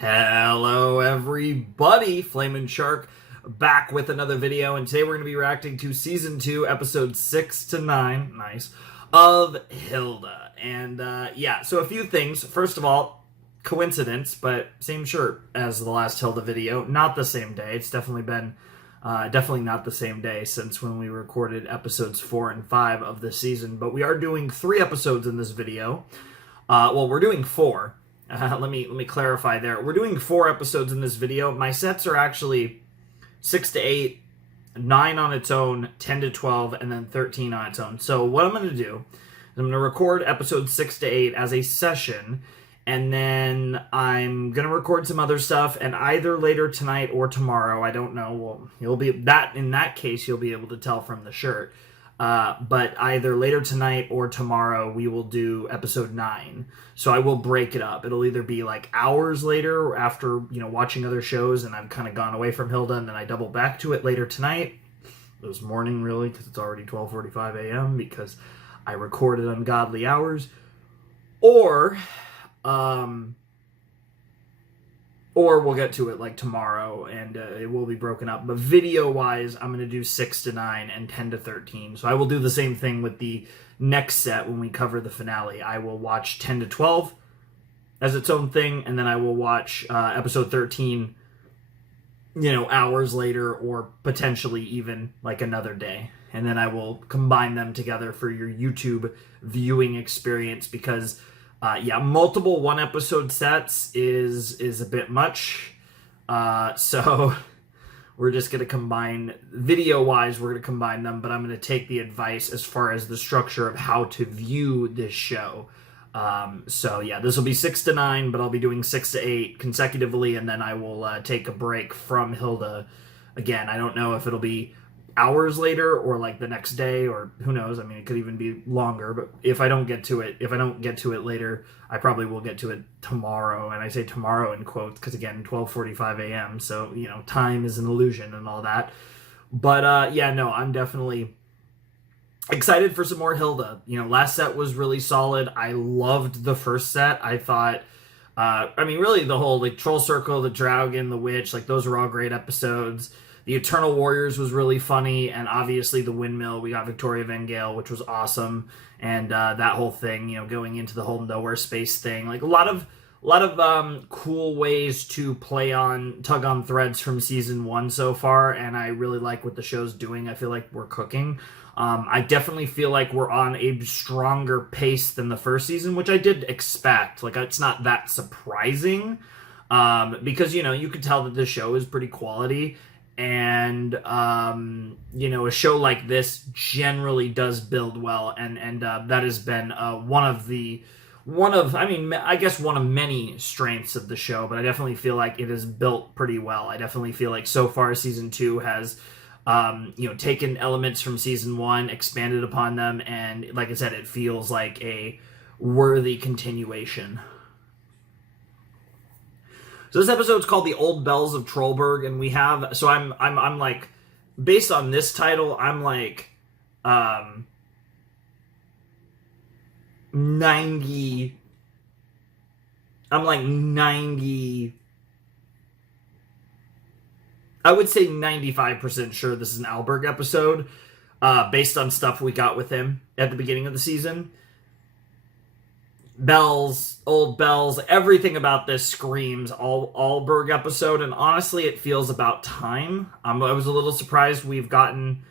Hello everybody, Flamin' Shark back with another video, and today we're going to be reacting to Season 2, Episodes 6 to 9, nice, of Hilda. And yeah, so a few things. First of all, coincidence, but same shirt as the last Hilda video, not the same day. It's definitely been, definitely not the same day since when we recorded Episodes 4 and 5 of this season, but we are doing 3 episodes in this video. Well, we're doing 4. Let me clarify there. We're doing 4 episodes in this video. My sets are actually 6 to 8, 9 on its own, 10 to 12, and then 13 on its own. So what I'm going to do is I'm going to record episodes 6 to 8 as a session, and then I'm going to record some other stuff, and either later tonight or tomorrow, I don't know, well, you'll be that in that case, you'll be able to tell from the shirt. But either later tonight or tomorrow, we will do episode 9. So I will break it up. It'll either be like hours later after, watching other shows and I've kind of gone away from Hilda, and then I double back to it later tonight. This morning, really, because it's already 12:45 a.m. because I recorded ungodly hours. Or we'll get to it like tomorrow, and it will be broken up. But video-wise, I'm going to do 6 to 9 and 10 to 13. So I will do the same thing with the next set when we cover the finale. I will watch 10 to 12 as its own thing, and then I will watch episode 13, hours later, or potentially even like another day. And then I will combine them together for your YouTube viewing experience, because multiple 1-episode sets is a bit much. So we're just going to combine, video-wise, we're going to combine them, but I'm going to take the advice as far as the structure of how to view this show. So yeah, this will be 6 to 9, but I'll be doing 6 to 8 consecutively, and then I will take a break from Hilda. Again, I don't know if it'll be hours later or like the next day, or who knows. I mean, it could even be longer, but if I don't get to it later, I probably will get to it tomorrow. And I say tomorrow in quotes because, again, 12:45 a.m. so time is an illusion and all that. But yeah, no, I'm definitely excited for some more Hilda. Last set was really solid. I loved the first set. I thought really the whole Troll Circle, the Dragon, the Witch, those were all great episodes. The Eternal Warriors was really funny, and obviously the Windmill, we got Victoria Van Gale, which was awesome, and that whole thing, going into the whole nowhere space thing, a lot of cool ways to tug on threads from season 1 so far, and I really like what the show's doing. I feel like we're cooking. I definitely feel like we're on a stronger pace than the first season, which I did expect. It's not that surprising, because you could tell that the show is pretty quality. And, a show like this generally does build well, and that has been one of many strengths of the show, but I definitely feel like it is built pretty well. I definitely feel like so far Season 2 has, taken elements from Season 1, expanded upon them, and like I said, it feels like a worthy continuation. So this episode's called The Old Bells of Trollberg, and we have, so I'm like, based on this title, I'm like, 90, I would say 95% sure this is an Alberg episode, based on stuff we got with him at the beginning of the season. Bells, old bells, everything about this screams Allberg episode, and honestly, it feels about time. I was a little surprised we've gotten,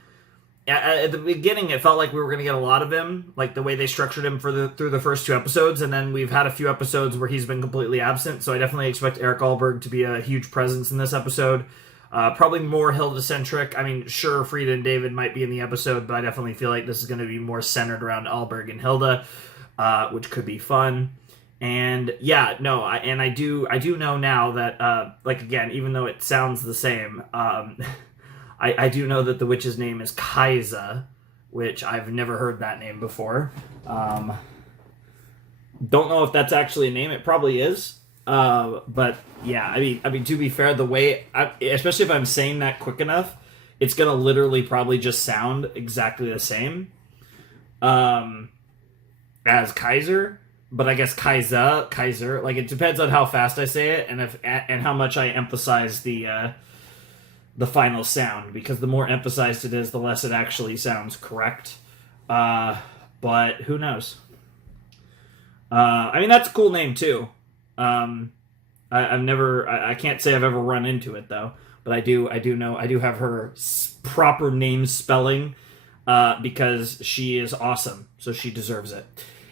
at the beginning, it felt like we were going to get a lot of him, like the way they structured him through the first 2 episodes, and then we've had a few episodes where he's been completely absent, so I definitely expect Eric Allberg to be a huge presence in this episode. Probably more Hilda-centric. I mean, sure, Frida and David might be in the episode, but I definitely feel like this is going to be more centered around Allberg and Hilda. Which could be fun. And yeah, no, I do know now that, again, even though it sounds the same, I do know that the witch's name is Kaisa, which I've never heard that name before. Don't know if that's actually a name. It probably is. But yeah, I mean, to be fair, the way, especially if I'm saying that quick enough, it's going to literally probably just sound exactly the same. As Kaiser, but I guess Kaiser. Like, it depends on how fast I say it and how much I emphasize the final sound, because the more emphasized it is, the less it actually sounds correct. But who knows? I mean, that's a cool name too. I can't say I've ever run into it though, but I do have her proper name spelling, because she is awesome, so she deserves it.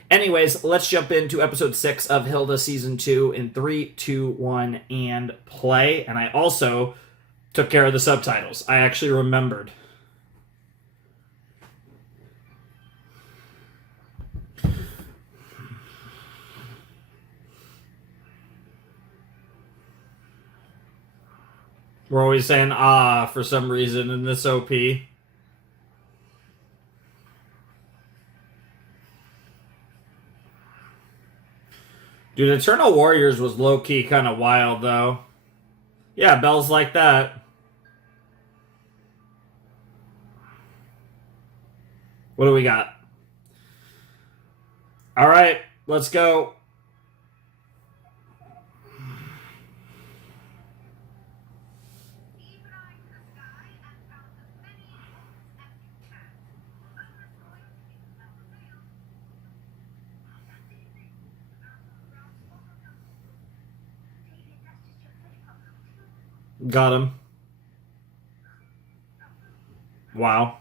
Anyways, let's jump into episode 6 of Hilda season 2 in 3, 2, 1, and play. And I also took care of the subtitles. I actually remembered. We're always saying for some reason in this OP. Dude, Eternal Warriors was low-key kind of wild, though. Yeah, bells like that. What do we got? All right, let's go. Got him. Wow.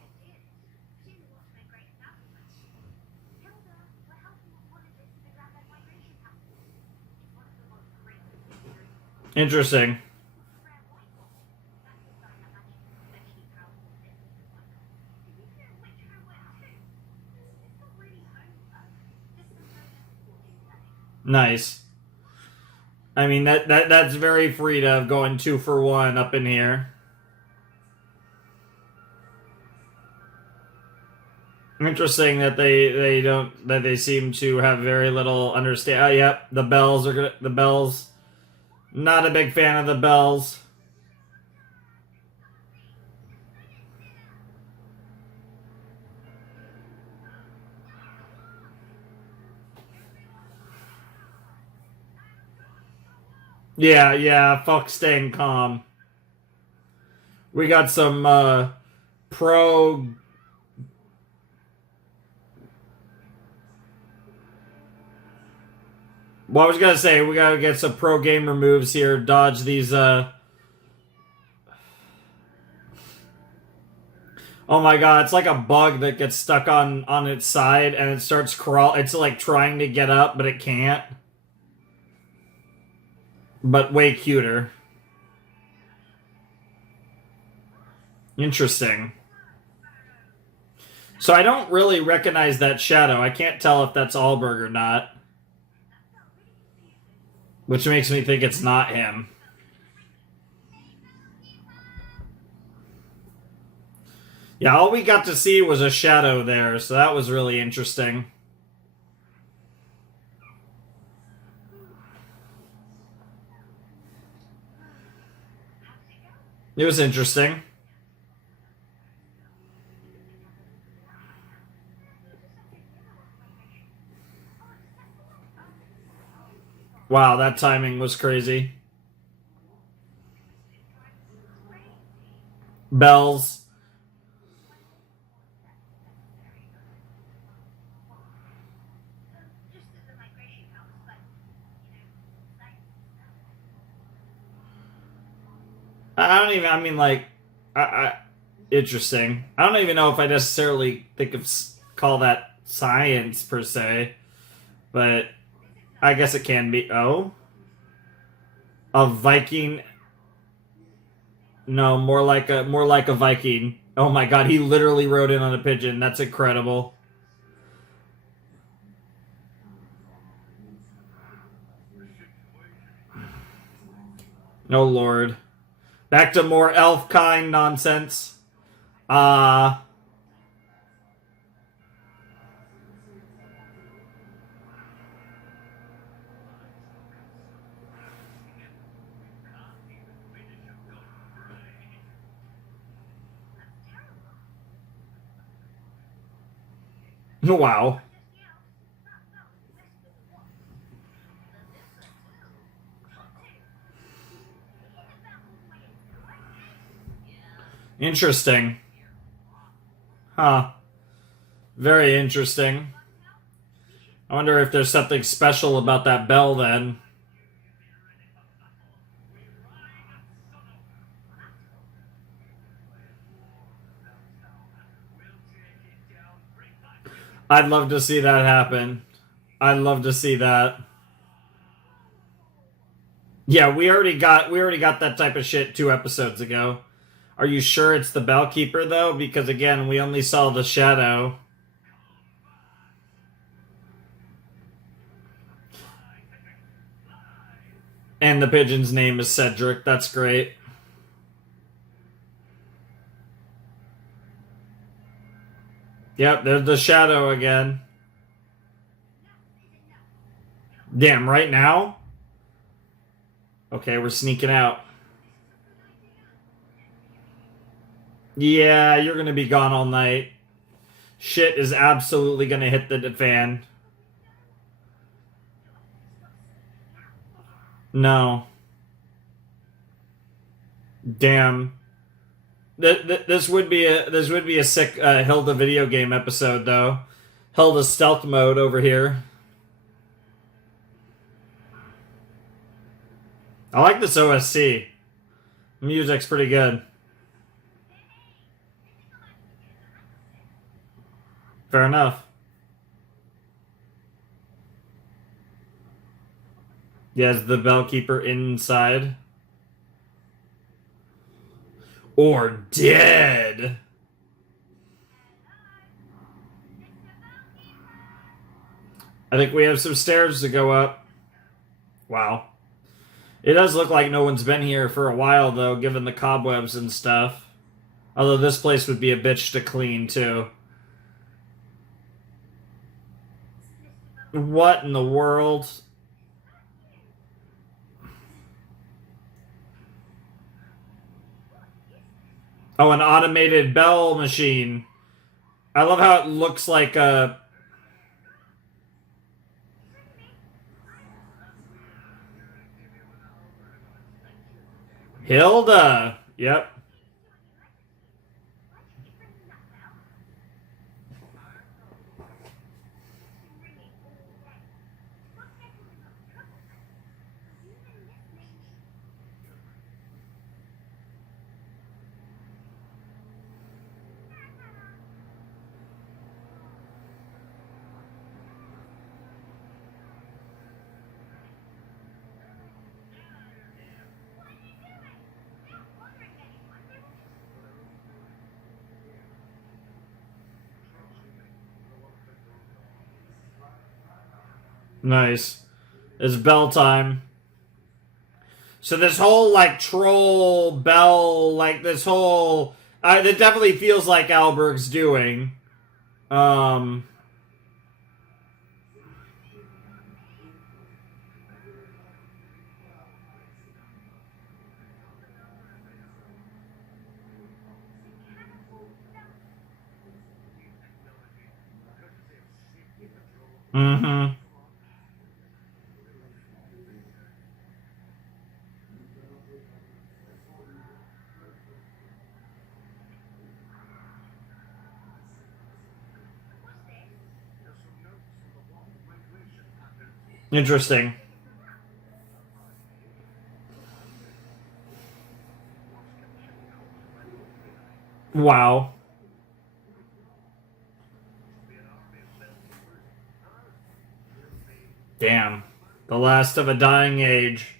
Interesting. Nice. I mean, that's very Frida of going 2 for 1 up in here. Interesting that they seem to have very little understand. Oh, yep, the bells are gonna. The bells. Not a big fan of the bells. Yeah, fuck staying calm. We got some pro. Well, I was gonna say we gotta get some pro gamer moves here. Dodge these. Oh my god, it's like a bug that gets stuck on its side and it starts crawl. It's like trying to get up, but it can't. But way cuter. Interesting. So I don't really recognize that shadow. I can't tell if that's Allberg or not. Which makes me think it's not him. Yeah, all we got to see was a shadow there, so that was really interesting. It was interesting. Wow, that timing was crazy. Bells. I mean, like, interesting. I don't even know if I necessarily call that science per se, but I guess it can be. Oh, a Viking. No, more like a Viking. Oh my god, he literally rode in on a pigeon. That's incredible. Oh lord. Back to more elf kind nonsense. Wow. Interesting. Huh. Very interesting. I wonder if there's something special about that bell then. I'd love to see that happen. I'd love to see that. Yeah, we already got that type of shit 2 episodes ago. Are you sure it's the Bellkeeper though? Because again, we only saw the shadow. And the pigeon's name is Cedric. That's great. Yep, there's the shadow again. Damn, right now? Okay, we're sneaking out. Yeah, you're gonna be gone all night. Shit is absolutely gonna hit the fan. No. Damn. This would be a sick Hilda video game episode though. Hilda stealth mode over here. I like this OSC. Music's pretty good. Fair enough. Yes, the Bellkeeper inside. Or dead. I think we have some stairs to go up. Wow. It does look like no one's been here for a while, though, given the cobwebs and stuff. Although this place would be a bitch to clean, too. What in the world? Oh, an automated bell machine. I love how it looks like a... Hilda! Yep. Nice. It's bell time. So this whole, like, troll bell, like, this whole... it definitely feels like Alberg's doing. Mm-hmm. Interesting. Wow. Damn. The last of a dying age.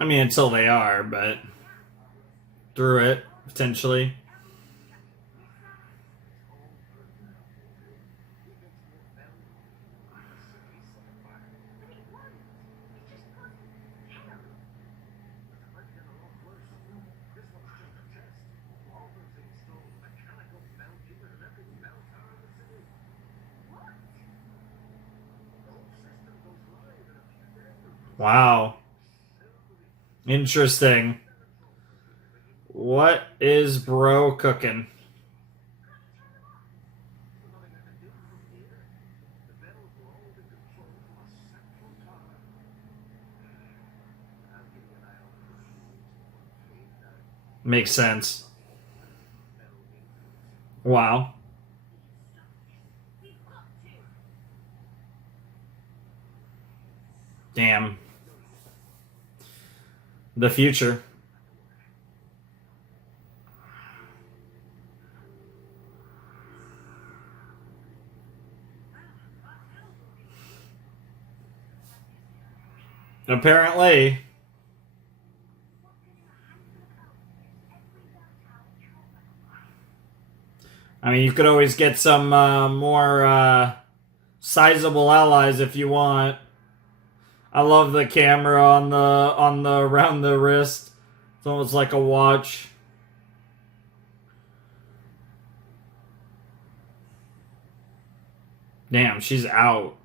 I mean, until they are, but... through it, potentially. Wow. Interesting. What is bro cooking? Makes sense. Wow. Damn. The future. Apparently. I mean, you could always get some more sizable allies if you want. I love the camera on the around the wrist. It's almost like a watch. Damn, she's out.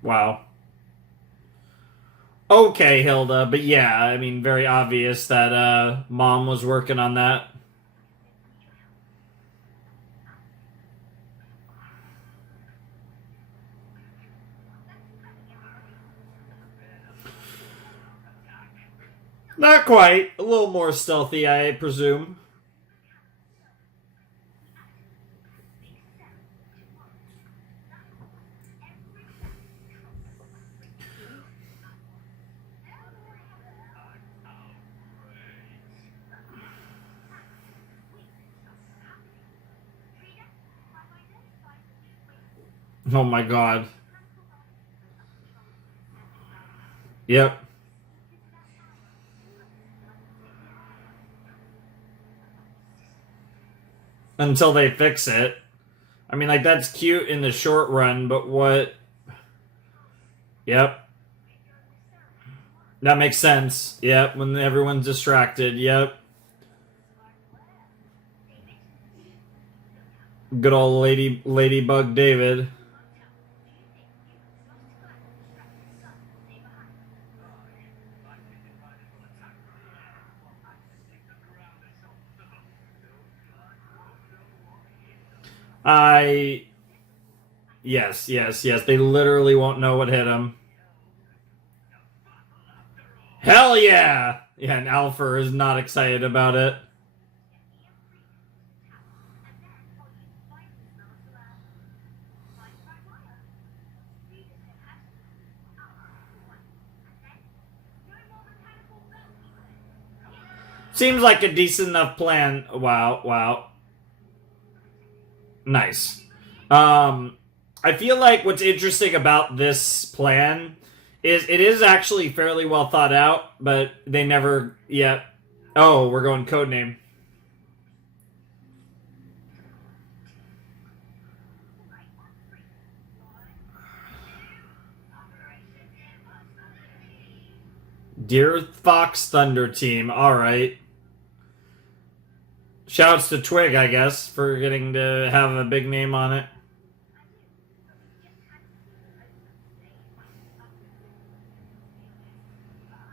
Wow. Okay, Hilda, but yeah, I mean, very obvious that Mom was working on that. Not quite. A little more stealthy, I presume. Oh my god. Yep. Until they fix it. I mean, like, that's cute in the short run, but what... Yep. That makes sense. Yep, when everyone's distracted. Yep. Good old Ladybug David. Yes. They literally won't know what hit him. Hell yeah! Yeah, and Alpha is not excited about it. Seems like a decent enough plan. Wow. Nice. I feel like what's interesting about this plan is it is actually fairly well thought out, but they never yet. Oh, we're going codename. Deerfox Thunder Team. All right. Shouts to Twig, I guess, for getting to have a big name on it.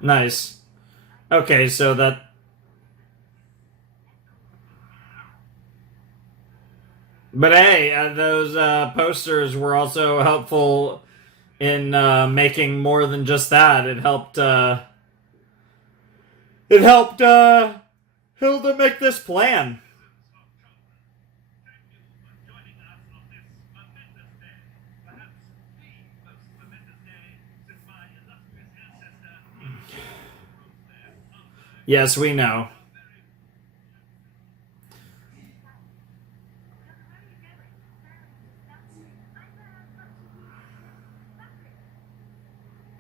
Nice. Okay, so that... But hey, those posters were also helpful in making more than just that. It helped... Hilda make this plan. Yes, we know.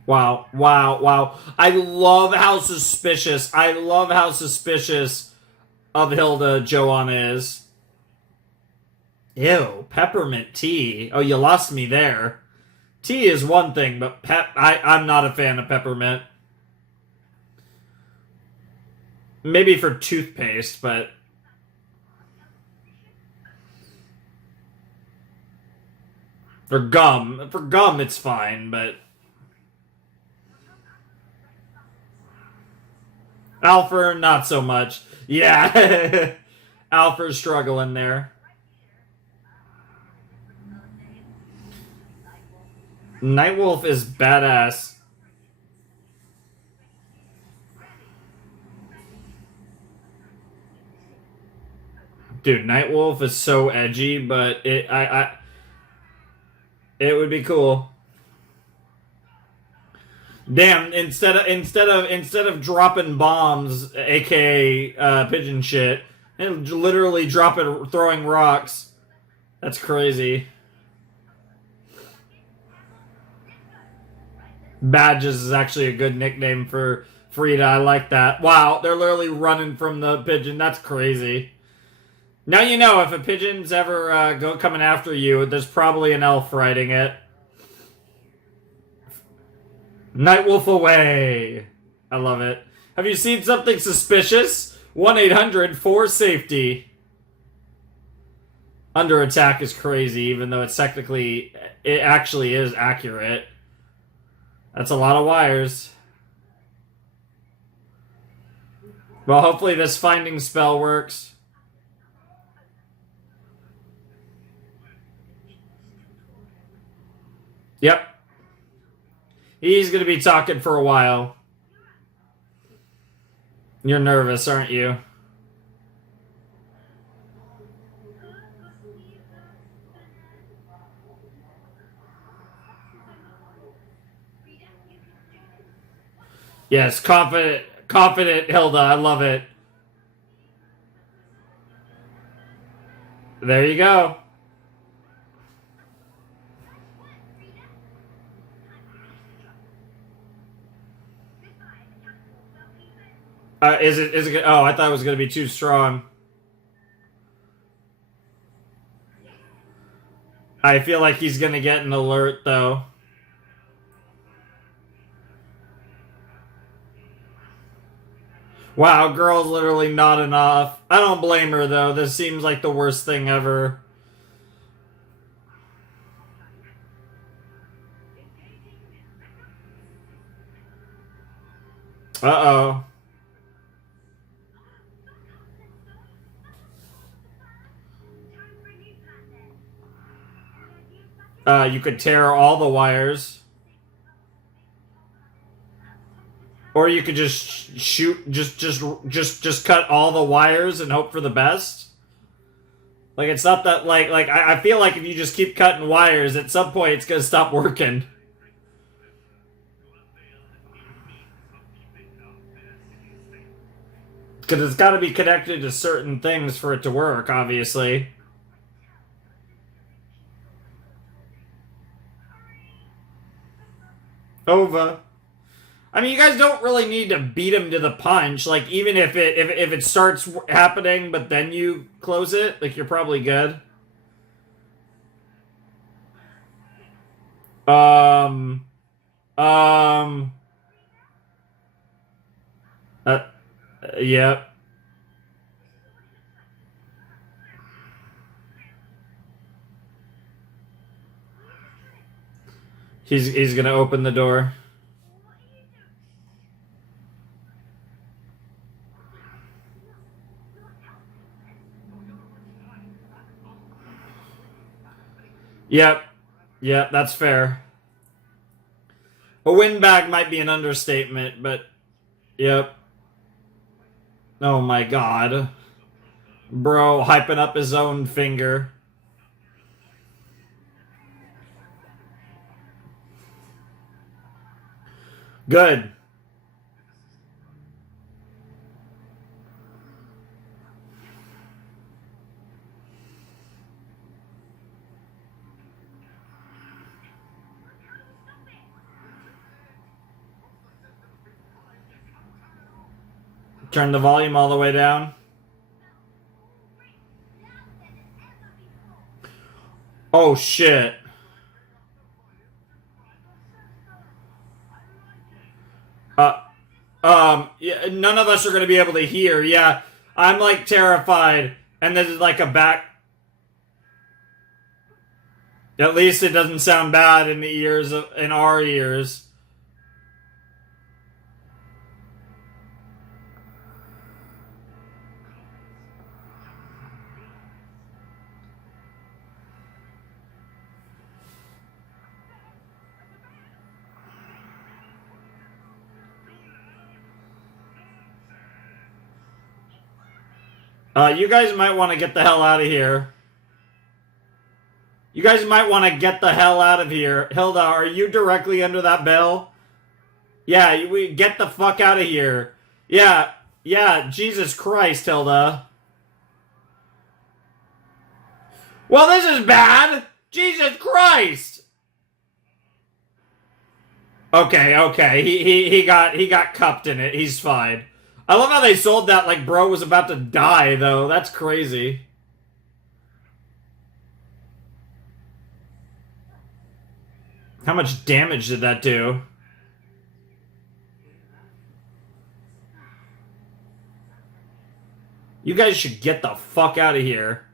Wow. I love how suspicious of Hilda Joanna is. Ew, peppermint tea. Oh, you lost me there. Tea is one thing, but I'm not a fan of peppermint. Maybe for toothpaste, but... For gum, it's fine, but... Alpha, not so much. Yeah. Alpha's struggling there. Nightwolf is badass. Dude, Nightwolf is so edgy, but it would be cool. Damn! Instead of dropping bombs, aka pigeon shit, and literally throwing rocks. That's crazy. Badges is actually a good nickname for Frida. I like that. Wow, they're literally running from the pigeon. That's crazy. Now you know if a pigeon's ever coming after you, there's probably an elf riding it. Nightwolf away. I love it. Have you seen something suspicious? 1-800-4-SAFETY. Under attack is crazy, even though it actually is accurate. That's a lot of wires. Well, hopefully this finding spell works. Yep. He's going to be talking for a while. You're nervous, aren't you? Yes, confident Hilda. I love it. There you go. Is it? Oh, I thought it was going to be too strong. I feel like he's going to get an alert, though. Wow, girl's literally not enough. I don't blame her, though. This seems like the worst thing ever. Uh-oh. You could tear all the wires. Or you could just just cut all the wires and hope for the best. Like, it's not that, I feel like if you just keep cutting wires, at some point it's gonna stop working. Because it's gotta be connected to certain things for it to work, obviously. Over. I mean, you guys don't really need to beat him to the punch. Like, even if it starts happening, but then you close it, like, you're probably good. Yep. He's gonna open the door. Yep. Yep, that's fair. A windbag might be an understatement, but yep. Oh my god. Bro, hyping up his own finger. Good. Turn the volume all the way down. Oh shit. Yeah, none of us are gonna be able to hear. Yeah, I'm like terrified, and this is like a back. At least it doesn't sound bad in our ears. You guys might want to get the hell out of here. You guys might want to get the hell out of here. Hilda, are you directly under that bell? Yeah, we get the fuck out of here. Yeah, Jesus Christ, Hilda. Well, this is bad. Jesus Christ. Okay. He got cupped in it. He's fine. I love how they sold that like bro was about to die, though. That's crazy. How much damage did that do? You guys should get the fuck out of here.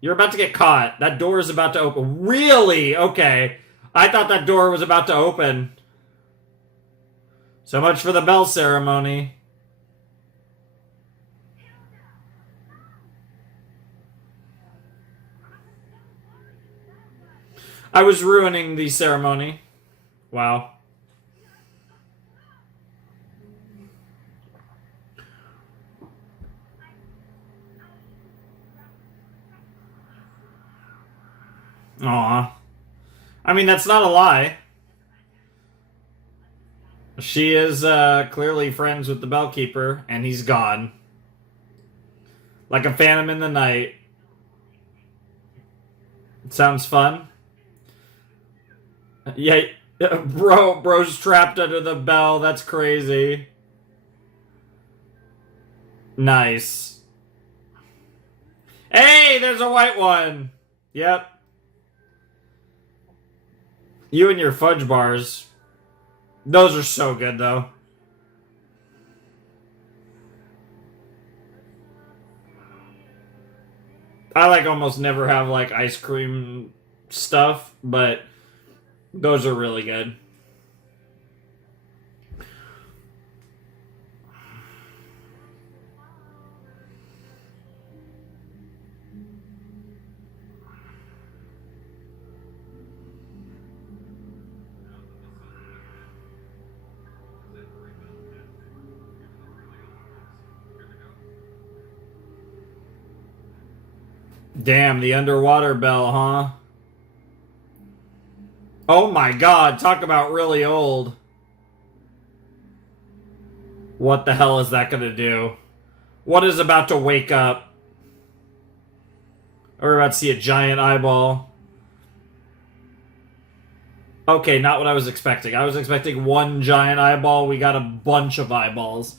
You're about to get caught. That door is about to open. Really? Okay. I thought that door was about to open. So much for the bell ceremony. I was ruining the ceremony. Wow. Aw. I mean, that's not a lie. She is clearly friends with the bellkeeper, and he's gone. Like a phantom in the night. Sounds fun. Yeah, bro's trapped under the bell. That's crazy. Nice. Hey, there's a white one. Yep. You and your fudge bars. Those are so good, though. I like almost never have like ice cream stuff, but those are really good. Damn, the underwater bell, huh? Oh my god, talk about really old. What the hell is that gonna do? What is about to wake up? We're about to see a giant eyeball. Okay, not what I was expecting. I was expecting one giant eyeball. We got a bunch of eyeballs.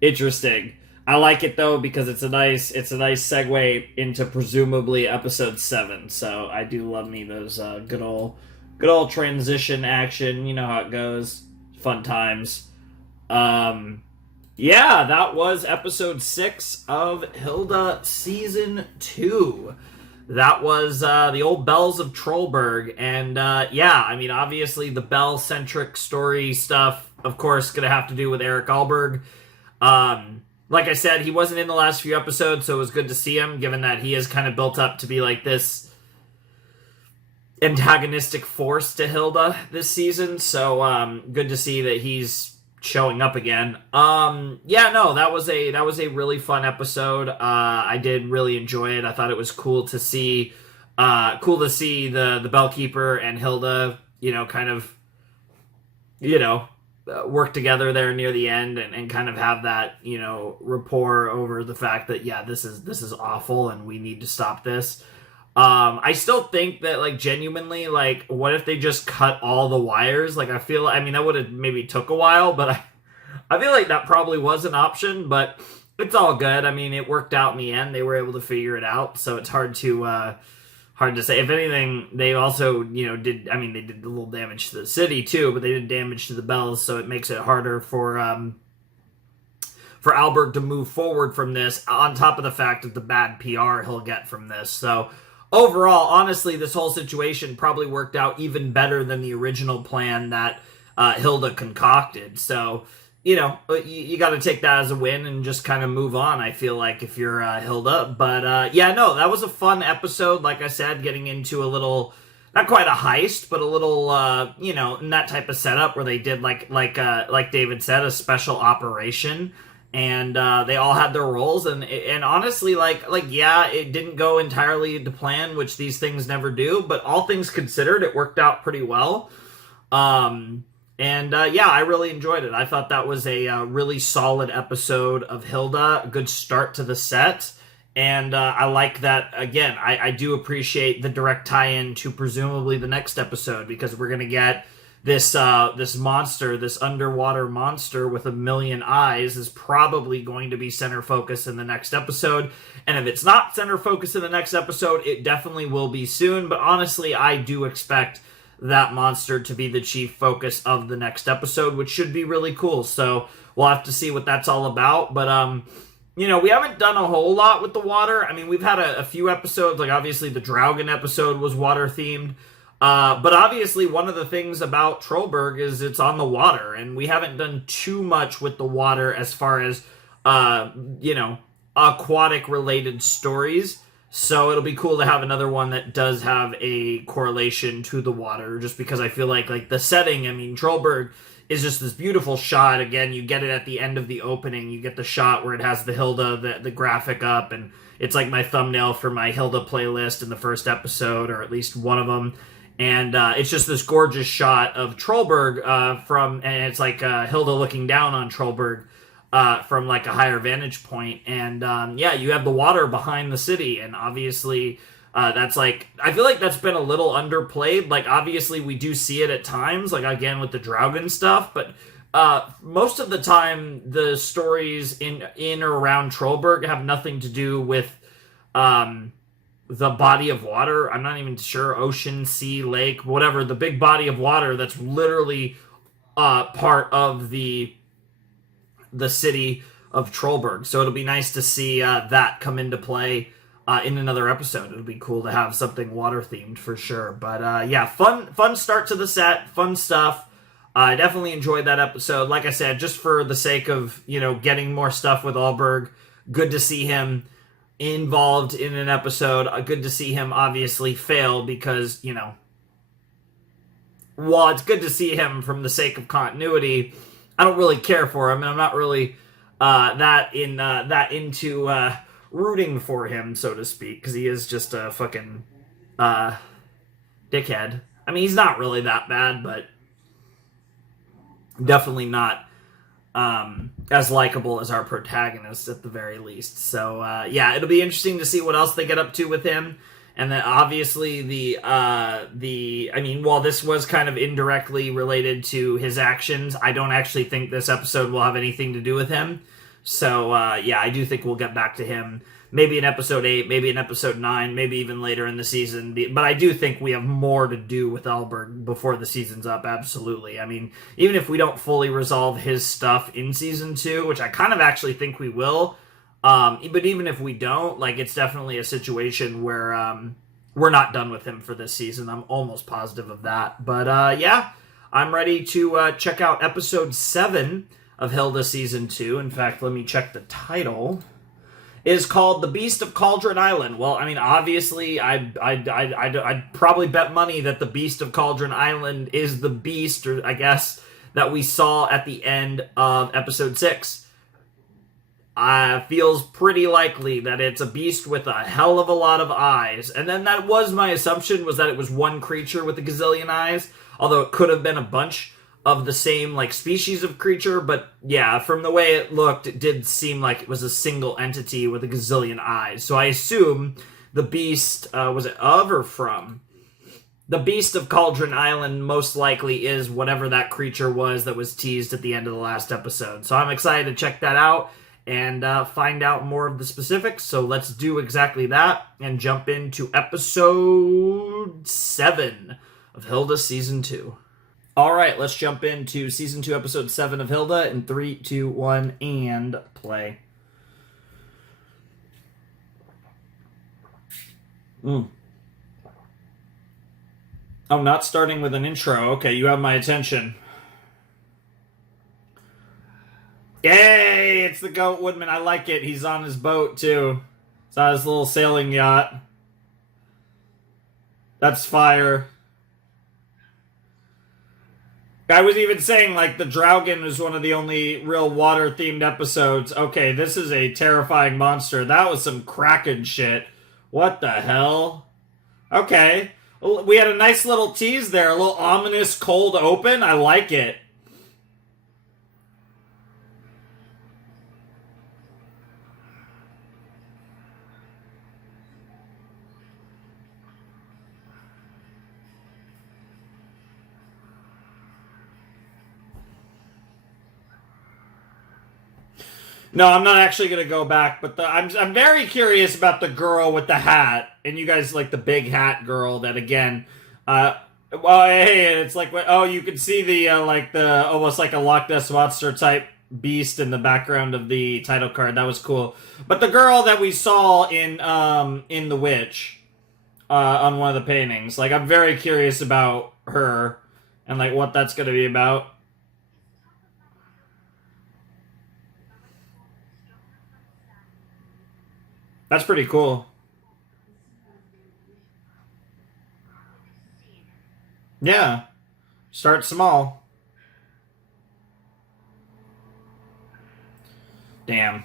Interesting. I like it though because it's a nice segue into presumably episode 7. So I do love me those good old transition action. You know how it goes. Fun times. Yeah, that was episode 6 of Hilda season 2. That was the old bells of Trollberg, and yeah, I mean obviously the bell-centric story stuff, of course, gonna have to do with Eric Alberg. Like I said, he wasn't in the last few episodes, so it was good to see him, given that he is kind of built up to be like this antagonistic force to Hilda this season, so good to see that he's showing up again. Yeah, no, that was a really fun episode. I did really enjoy it. I thought it was cool to see the Bellkeeper and Hilda, kind of, work together there near the end and kind of have that, rapport over the fact that, yeah, this is awful and we need to stop this. I still think that, like, genuinely, like, what if they just cut all the wires? Like, I mean, that would have maybe took a while, but I feel like that probably was an option, but it's all good. I mean, it worked out in the end. They were able to figure it out, so it's hard to say. If anything, they also, they did a little damage to the city, too, but they did damage to the bells, so it makes it harder for Alberg to move forward from this, on top of the fact of the bad PR he'll get from this. So overall, honestly, this whole situation probably worked out even better than the original plan that Hilda concocted. So, you got to take that as a win and just kind of move on, I feel like, if you're Hilda. But, yeah, no, that was a fun episode. Like I said, getting into a little, not quite a heist, but a little, in that type of setup where they did, like David said, a special operation. and they all had their roles, and honestly, yeah, it didn't go entirely to plan, which these things never do, but all things considered, it worked out pretty well. Yeah, I really enjoyed it. I thought that was a really solid episode of Hilda, a good start to the set. And I like that, again, I do appreciate the direct tie-in to presumably the next episode, because we're going to get this monster, this underwater monster with a million eyes, is probably going to be center focus in the next episode. And if it's not center focus in the next episode, it definitely will be soon. But honestly, I do expect that monster to be the chief focus of the next episode, which should be really cool. So we'll have to see what that's all about. But we haven't done a whole lot with the water. I mean, we've had a few episodes, like obviously the Draugen episode was water themed. But obviously one of the things about Trollberg is it's on the water, and we haven't done too much with the water as far as, aquatic related stories. So it'll be cool to have another one that does have a correlation to the water, just because I feel like the setting, I mean, Trollberg is just this beautiful shot. Again, you get it at the end of the opening. You get the shot where it has the Hilda, the graphic up, and it's like my thumbnail for my Hilda playlist in the first episode, or at least one of them. And it's just this gorgeous shot of Trollberg and it's like Hilda looking down on Trollberg from like a higher vantage point. And you have the water behind the city, and obviously that's like, I feel like that's been a little underplayed. Like, obviously we do see it at times, like again with the Draugen stuff, but most of the time the stories in or around Trollberg have nothing to do with the body of water. I'm not even sure, ocean, sea, lake, whatever, the big body of water that's literally part of the city of Trollberg. So it'll be nice to see that come into play in another episode. It'll be cool to have something water themed for sure. But fun start to the set, fun stuff. I definitely enjoyed that episode. Like I said, just for the sake of getting more stuff with Allberg, good to see him involved in an episode. Good to see him obviously fail, because while it's good to see him from the sake of continuity, I don't really care for him, and I'm not really that into rooting for him, so to speak, because he is just a fucking dickhead. I mean, he's not really that bad, but definitely not as likable as our protagonist at the very least. So it'll be interesting to see what else they get up to with him. And then obviously while this was kind of indirectly related to his actions, I don't actually think this episode will have anything to do with him. So I do think we'll get back to him maybe in episode 8, maybe in episode 9, maybe even later in the season. But I do think we have more to do with Allberg before the season's up, absolutely. I mean, even if we don't fully resolve his stuff in season 2, which I kind of actually think we will, but even if we don't, like, it's definitely a situation where we're not done with him for this season. I'm almost positive of that. But I'm ready to check out episode 7 of Hilda season 2. In fact, let me check the title. It is called The Beast of Cauldron Island. Well, I mean, obviously, I'd probably bet money that the Beast of Cauldron Island is the beast, or I guess, that we saw at the end of episode 6. Feels pretty likely that it's a beast with a hell of a lot of eyes. And then that was my assumption, was that it was one creature with a gazillion eyes, although it could have been a bunch of the same, like, species of creature. But yeah, from the way it looked, it did seem like it was a single entity with a gazillion eyes. So I assume the beast, was it of or from? The Beast of Cauldron Island most likely is whatever that creature was that was teased at the end of the last episode. So I'm excited to check that out and find out more of the specifics. So let's do exactly that and jump into episode 7 of Hilda Season 2. All right, let's jump into Season 2, Episode 7 of Hilda in 3, 2, 1, and play. Oh, not starting with an intro. Okay, you have my attention. Yay, it's the Goat Woodman. I like it. He's on his boat, too. It's on his little sailing yacht. That's fire. I was even saying, like, the Draugen was one of the only real water-themed episodes. Okay, this is a terrifying monster. That was some Kraken shit. What the hell? Okay. We had a nice little tease there. A little ominous cold open. I like it. No, I'm not actually gonna go back, but I'm very curious about the girl with the hat, and you guys like the big hat girl. That again, well, hey, it's like oh, you can see the like the almost like a Loch Ness monster type beast in the background of the title card. That was cool. But the girl that we saw in The Witch, on one of the paintings, like I'm very curious about her and like what that's gonna be about. That's pretty cool. Yeah. Start small. Damn.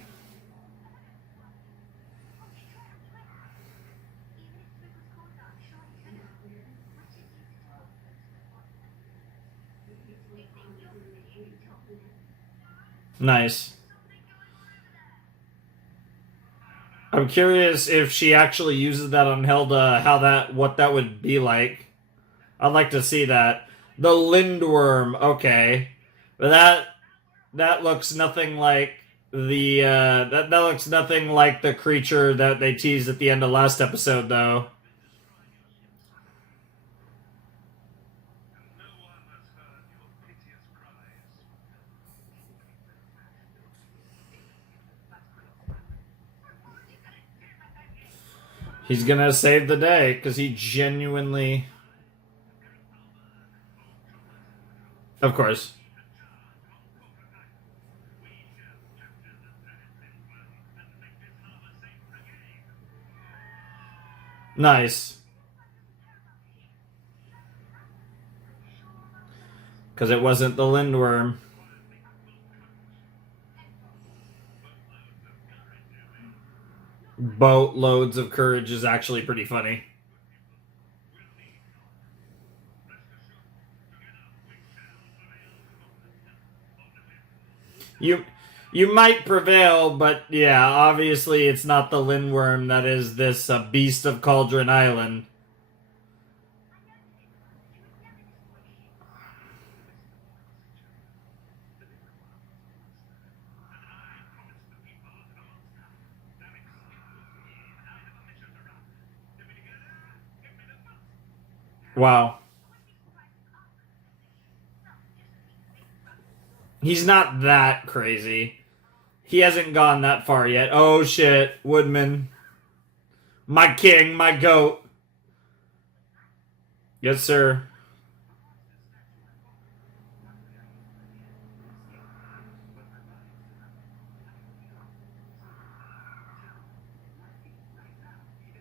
Nice. I'm curious if she actually uses that on Hilda, what that would be like. I'd like to see that. The Lindworm, okay. But that looks nothing like that looks nothing like the creature that they teased at the end of last episode though. He's gonna save the day because he genuinely. Of course. Nice. Because it wasn't the Lindworm. Boatloads of courage is actually pretty funny. You might prevail, but yeah, obviously it's not the Lindworm that is this beast of Cauldron Island. Wow. He's not that crazy. He hasn't gone that far yet. Oh shit, Woodman. My king, my goat. Yes, sir.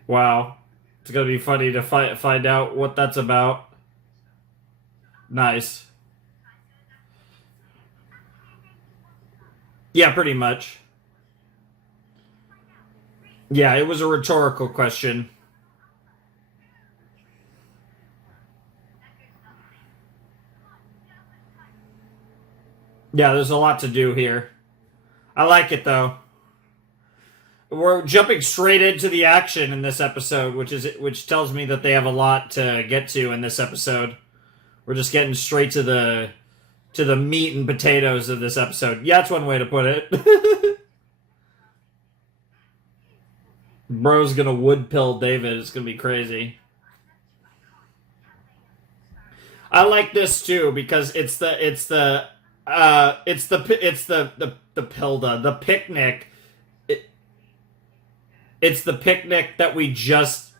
Wow. It's gonna be funny to find out what that's about. Nice. Yeah, pretty much. Yeah, it was a rhetorical question. Yeah, there's a lot to do here. I like it though. We're jumping straight into the action in this episode, which tells me that they have a lot to get to in this episode. We're just getting straight to the meat and potatoes of this episode. Yeah, that's one way to put it. Bro's gonna wood pill David. It's gonna be crazy. I like this too because it's the Pilda, the picnic. It's the picnic that we just.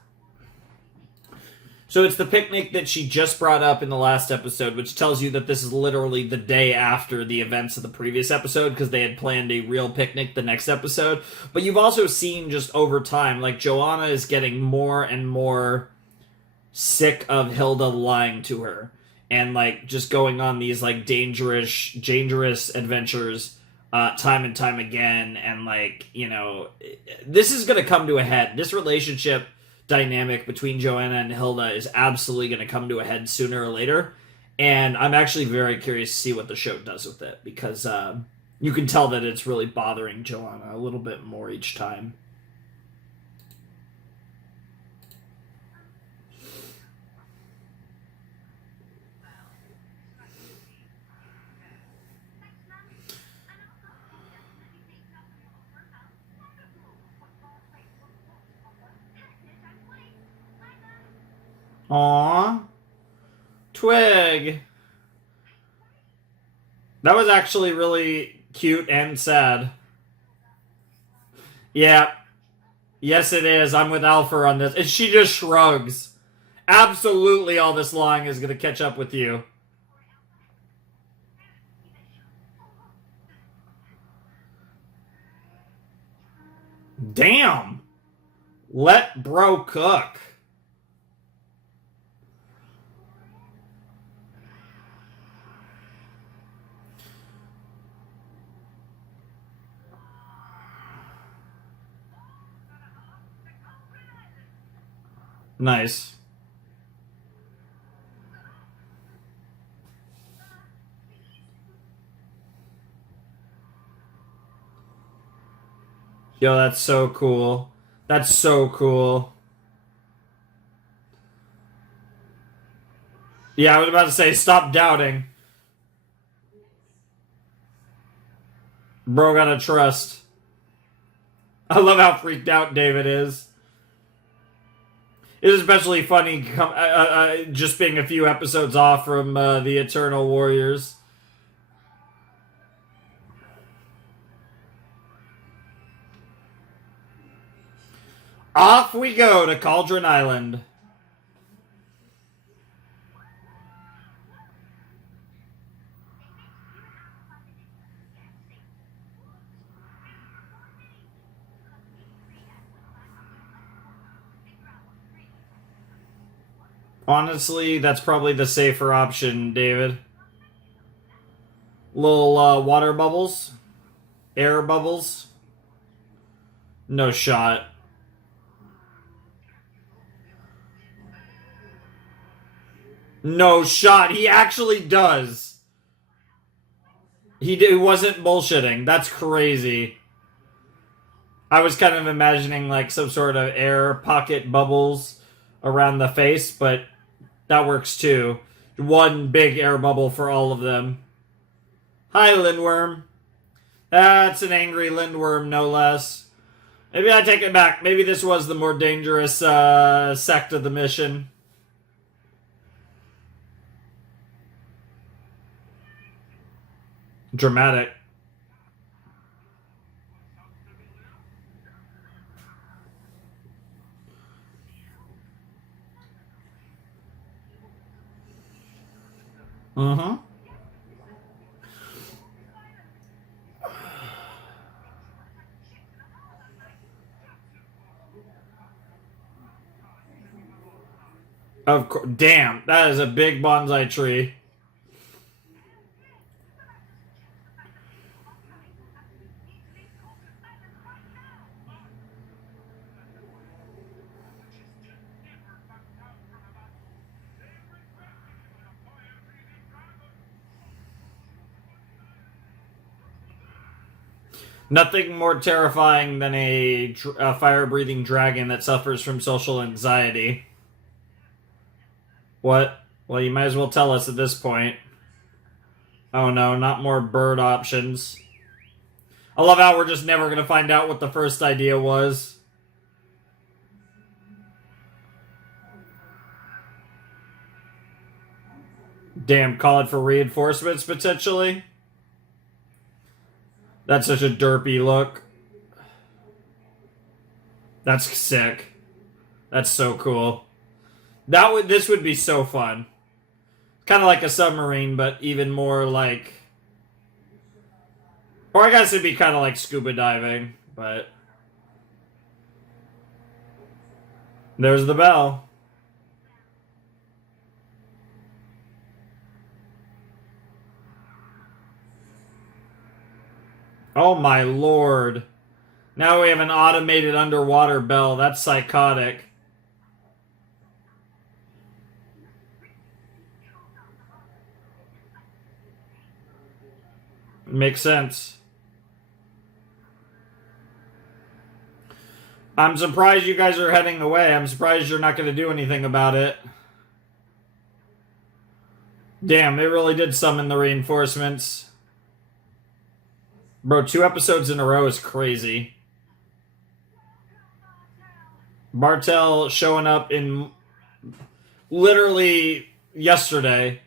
So it's the picnic that she just brought up in the last episode, which tells you that this is literally the day after the events of the previous episode because they had planned a real picnic the next episode. But you've also seen just over time, like Joanna is getting more and more sick of Hilda lying to her. and like just going on these like dangerous adventures time and time again. And like, you know, this is going to come to a head. This relationship dynamic between Joanna and Hilda is absolutely going to come to a head sooner or later. And I'm actually very curious to see what the show does with it, because you can tell that it's really bothering Joanna a little bit more each time. Aww. Twig. That was actually really cute and sad. Yeah. Yes, it is. I'm with Alpha on this. And she just shrugs. Absolutely all this lying is going to catch up with you. Damn. Let bro cook. Nice. Yo, that's so cool. That's so cool. Yeah, I was about to say, stop doubting. Bro gotta trust. I love how freaked out David is. It is especially funny just being a few episodes off from the Eternal Warriors. Off we go to Cauldron Island. Honestly, that's probably the safer option, David. Little water bubbles. Air bubbles. No shot. No shot. He actually does. He wasn't bullshitting. That's crazy. I was kind of imagining like some sort of air pocket bubbles around the face, but that works too. One big air bubble for all of them. Hi, Lindworm. That's an angry Lindworm, no less. Maybe I take it back. Maybe this was the more dangerous sect of the mission. Dramatic. Uh-huh. Of course. Damn, that is a big bonsai tree. Nothing more terrifying than a fire-breathing dragon that suffers from social anxiety. What? Well, you might as well tell us at this point. Oh no, not more bird options. I love how we're just never going to find out what the first idea was. Damn, call it for reinforcements, potentially? That's such a derpy look. That's sick. That's so cool. This would be so fun. Kind of like a submarine, but even more like... Or I guess it'd be kind of like scuba diving, but... There's the bell. Oh my lord. Now we have an automated underwater bell. That's psychotic. Makes sense. I'm surprised you guys are heading away. I'm surprised you're not going to do anything about it. Damn, they really did summon the reinforcements. Bro, 2 episodes in a row is crazy. Bartel showing up in literally yesterday.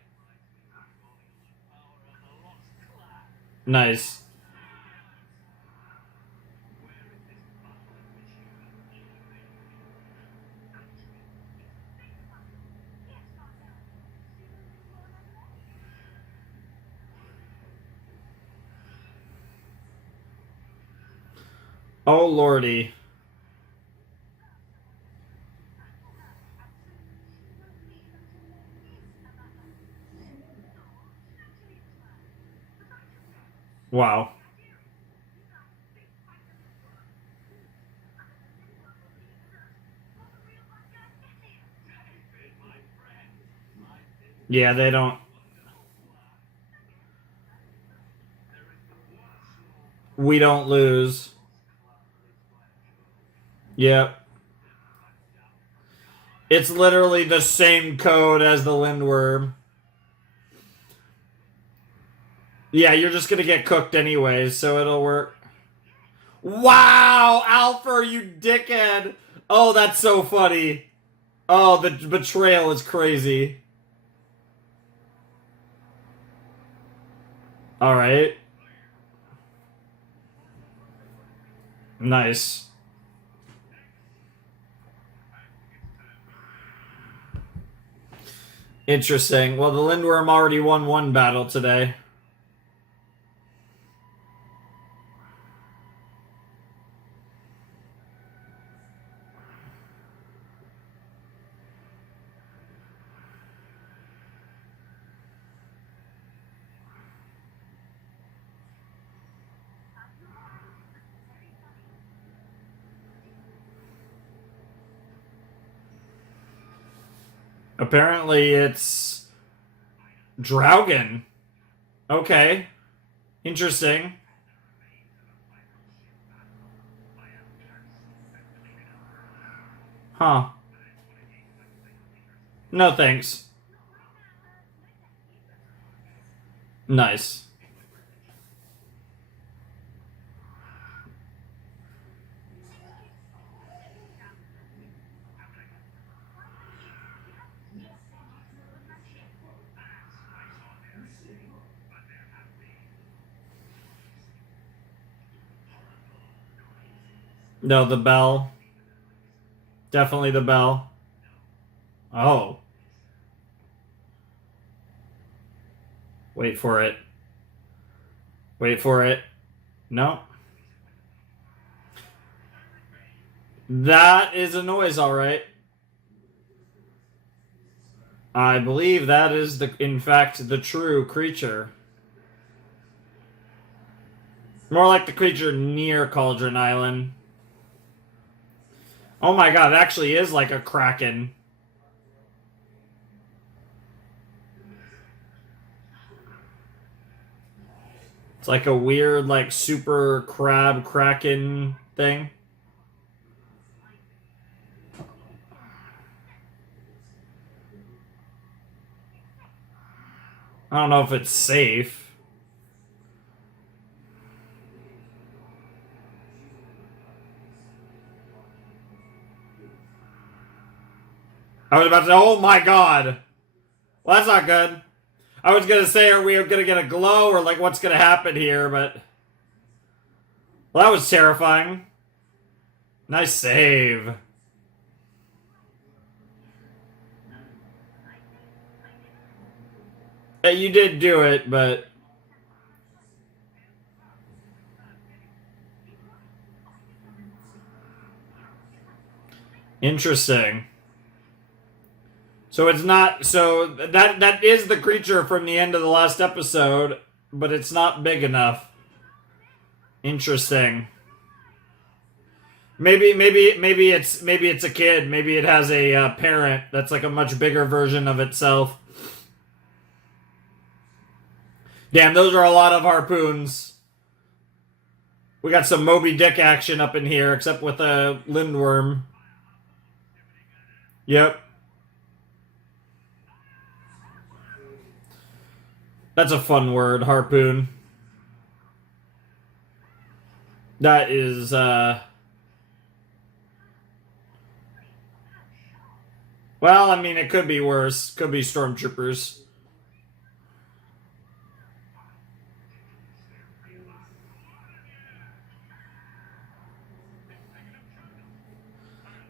Nice. Oh lordy. Wow. Yeah, they don't. We don't lose. Yep. It's literally the same code as the Lindworm. Yeah, you're just gonna get cooked anyways, so it'll work. Wow! Alpha, you dickhead! Oh, that's so funny. Oh, the betrayal is crazy. Alright. Nice. Interesting. Well, the Lindworm already won 1 battle today. Apparently it's Draugen. Okay. Interesting. Huh. No thanks. Nice. No, the bell. Definitely the bell. Oh. Wait for it. Wait for it. No. That is a noise, alright. I believe that is, in fact, the true creature. More like the creature near Cauldron Island. Oh my god, it actually is like a kraken. It's like a weird, like, super crab kraken thing. I don't know if it's safe. I was about to say, oh my god. Well, that's not good. I was gonna say, are we gonna get a glow or like what's gonna happen here, but... Well, that was terrifying. Nice save. You did do it, but... Interesting. So it's not... So that is the creature from the end of the last episode, but it's not big enough. Interesting. Maybe it's a kid. Maybe it has a parent that's like a much bigger version of itself. Damn, those are a lot of harpoons. We got some Moby Dick action up in here, except with a lindworm. Yep. That's a fun word, harpoon. That is, well, I mean, it could be worse. Could be stormtroopers.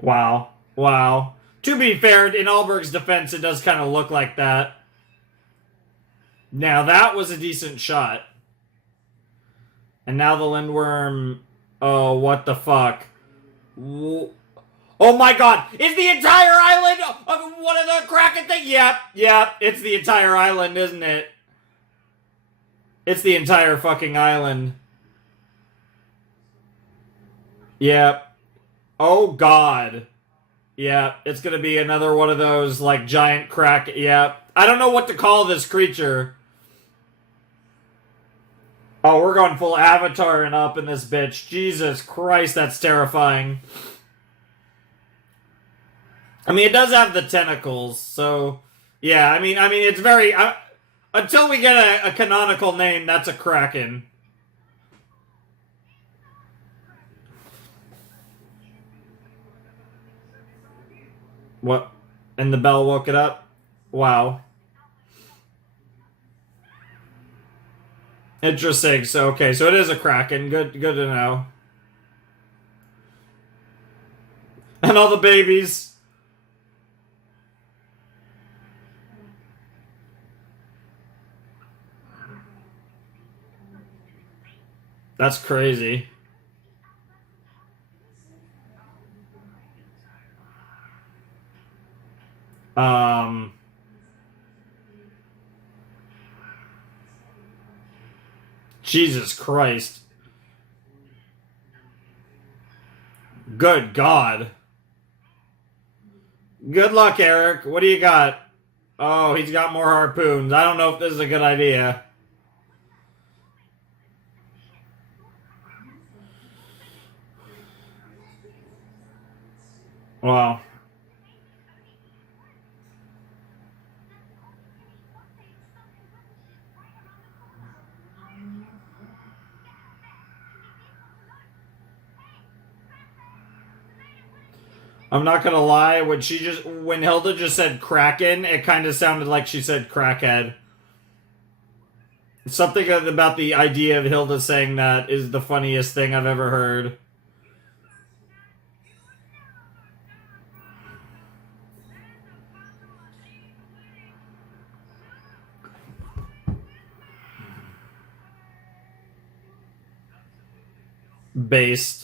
Wow. Wow. To be fair, in Allberg's defense, it does kind of look like that. Now, that was a decent shot. And now the lindworm... Oh, what the fuck? Oh my god! Is the entire island one of the Kraken thing? Yep, it's the entire island, isn't it? It's the entire fucking island. Yep. Oh god. Yeah, it's gonna be another one of those, like, giant crack... Yeah. I don't know what to call this creature. Oh, we're going full Avatar and up in this bitch. Jesus Christ, that's terrifying. I mean, it does have the tentacles, so... Yeah, I mean, it's very... until we get a canonical name, that's a Kraken. What? And the bell woke it up? Wow. Interesting. So, okay, so it is a Kraken. Good to know. And all the babies. That's crazy. Jesus Christ. Good God. Good luck, Eric. What do you got? Oh, he's got more harpoons. I don't know if this is a good idea. Wow. I'm not gonna lie, when Hilda just said Kraken, it kind of sounded like she said crackhead. Something about the idea of Hilda saying that is the funniest thing I've ever heard. Based.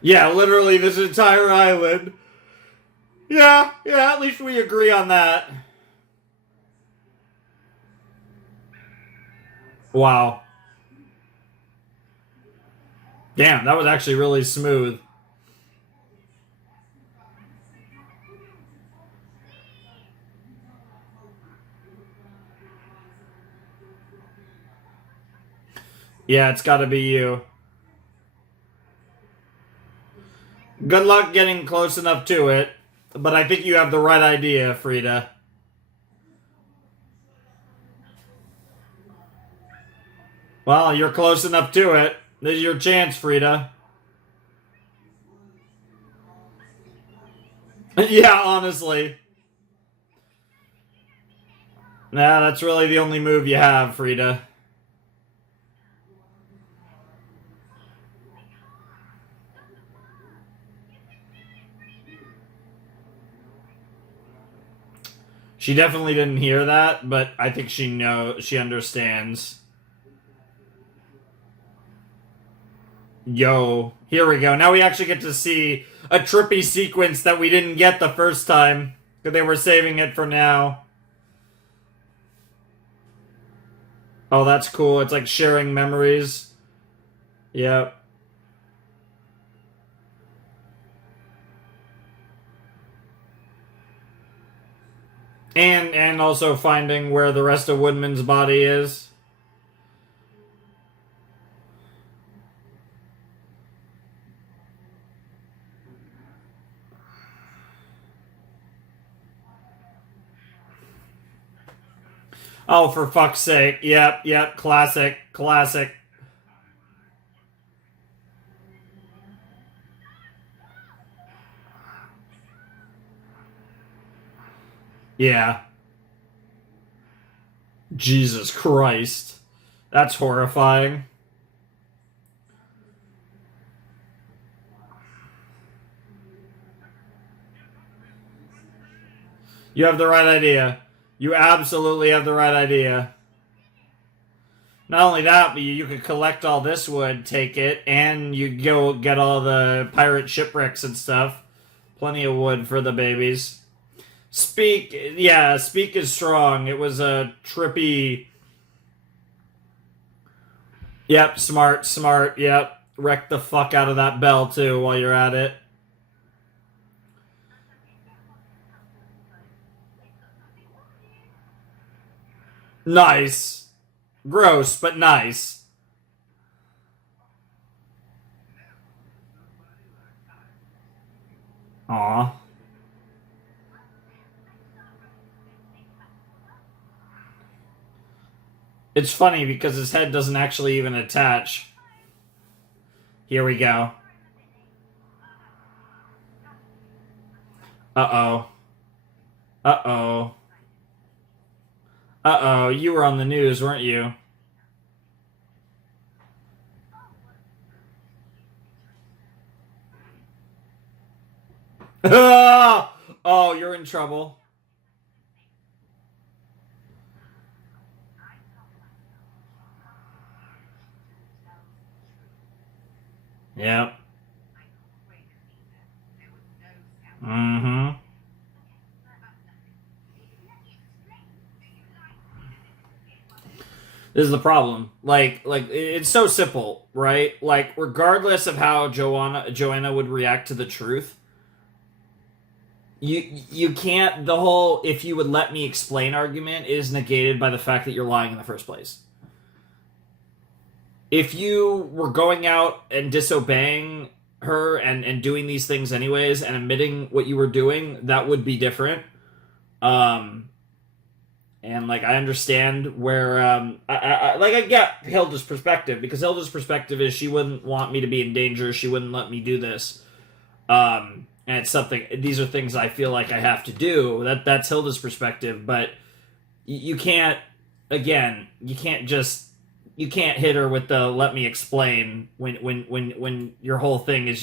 Yeah, literally this entire island. Yeah, at least we agree on that. Wow. Damn, that was actually really smooth. Yeah, it's gotta be you. Good luck getting close enough to it, but I think you have the right idea, Frida. Well, you're close enough to it. This is your chance, Frida. Yeah, honestly. Nah, that's really the only move you have, Frida. She definitely didn't hear that, but I think she understands. Yo, here we go. Now we actually get to see a trippy sequence that we didn't get the first time. Because they were saving it for now. Oh, that's cool. It's like sharing memories. Yep. And also finding where the rest of Woodman's body is. Oh, for fuck's sake. Yep. Classic. Yeah. Jesus Christ. That's horrifying. You have the right idea. You absolutely have the right idea. Not only that, but you could collect all this wood, take it, and you go get all the pirate shipwrecks and stuff. Plenty of wood for the babies. Speak is strong. It was a trippy... Yep, smart, yep. Wreck the fuck out of that bell, too, while you're at it. Nice. Gross, but nice. Aw. It's funny because his head doesn't actually even attach. Here we go. Uh-oh. Uh-oh. Uh-oh, you were on the news, weren't you? Oh, you're in trouble. Yep. Mm-hmm. This is the problem. Like it's so simple, right? Like regardless of how Joanna would react to the truth, you can't. The whole "if you would let me explain" argument is negated by the fact that you're lying in the first place. If you were going out and disobeying her and doing these things anyways and admitting what you were doing, that would be different. And like I understand where I get Hilda's perspective, because Hilda's perspective is she wouldn't want me to be in danger, she wouldn't let me do this. And it's something, these are things I feel like I have to do. That's Hilda's perspective, but you can't, again, you can't hit her with the "let me explain" when your whole thing is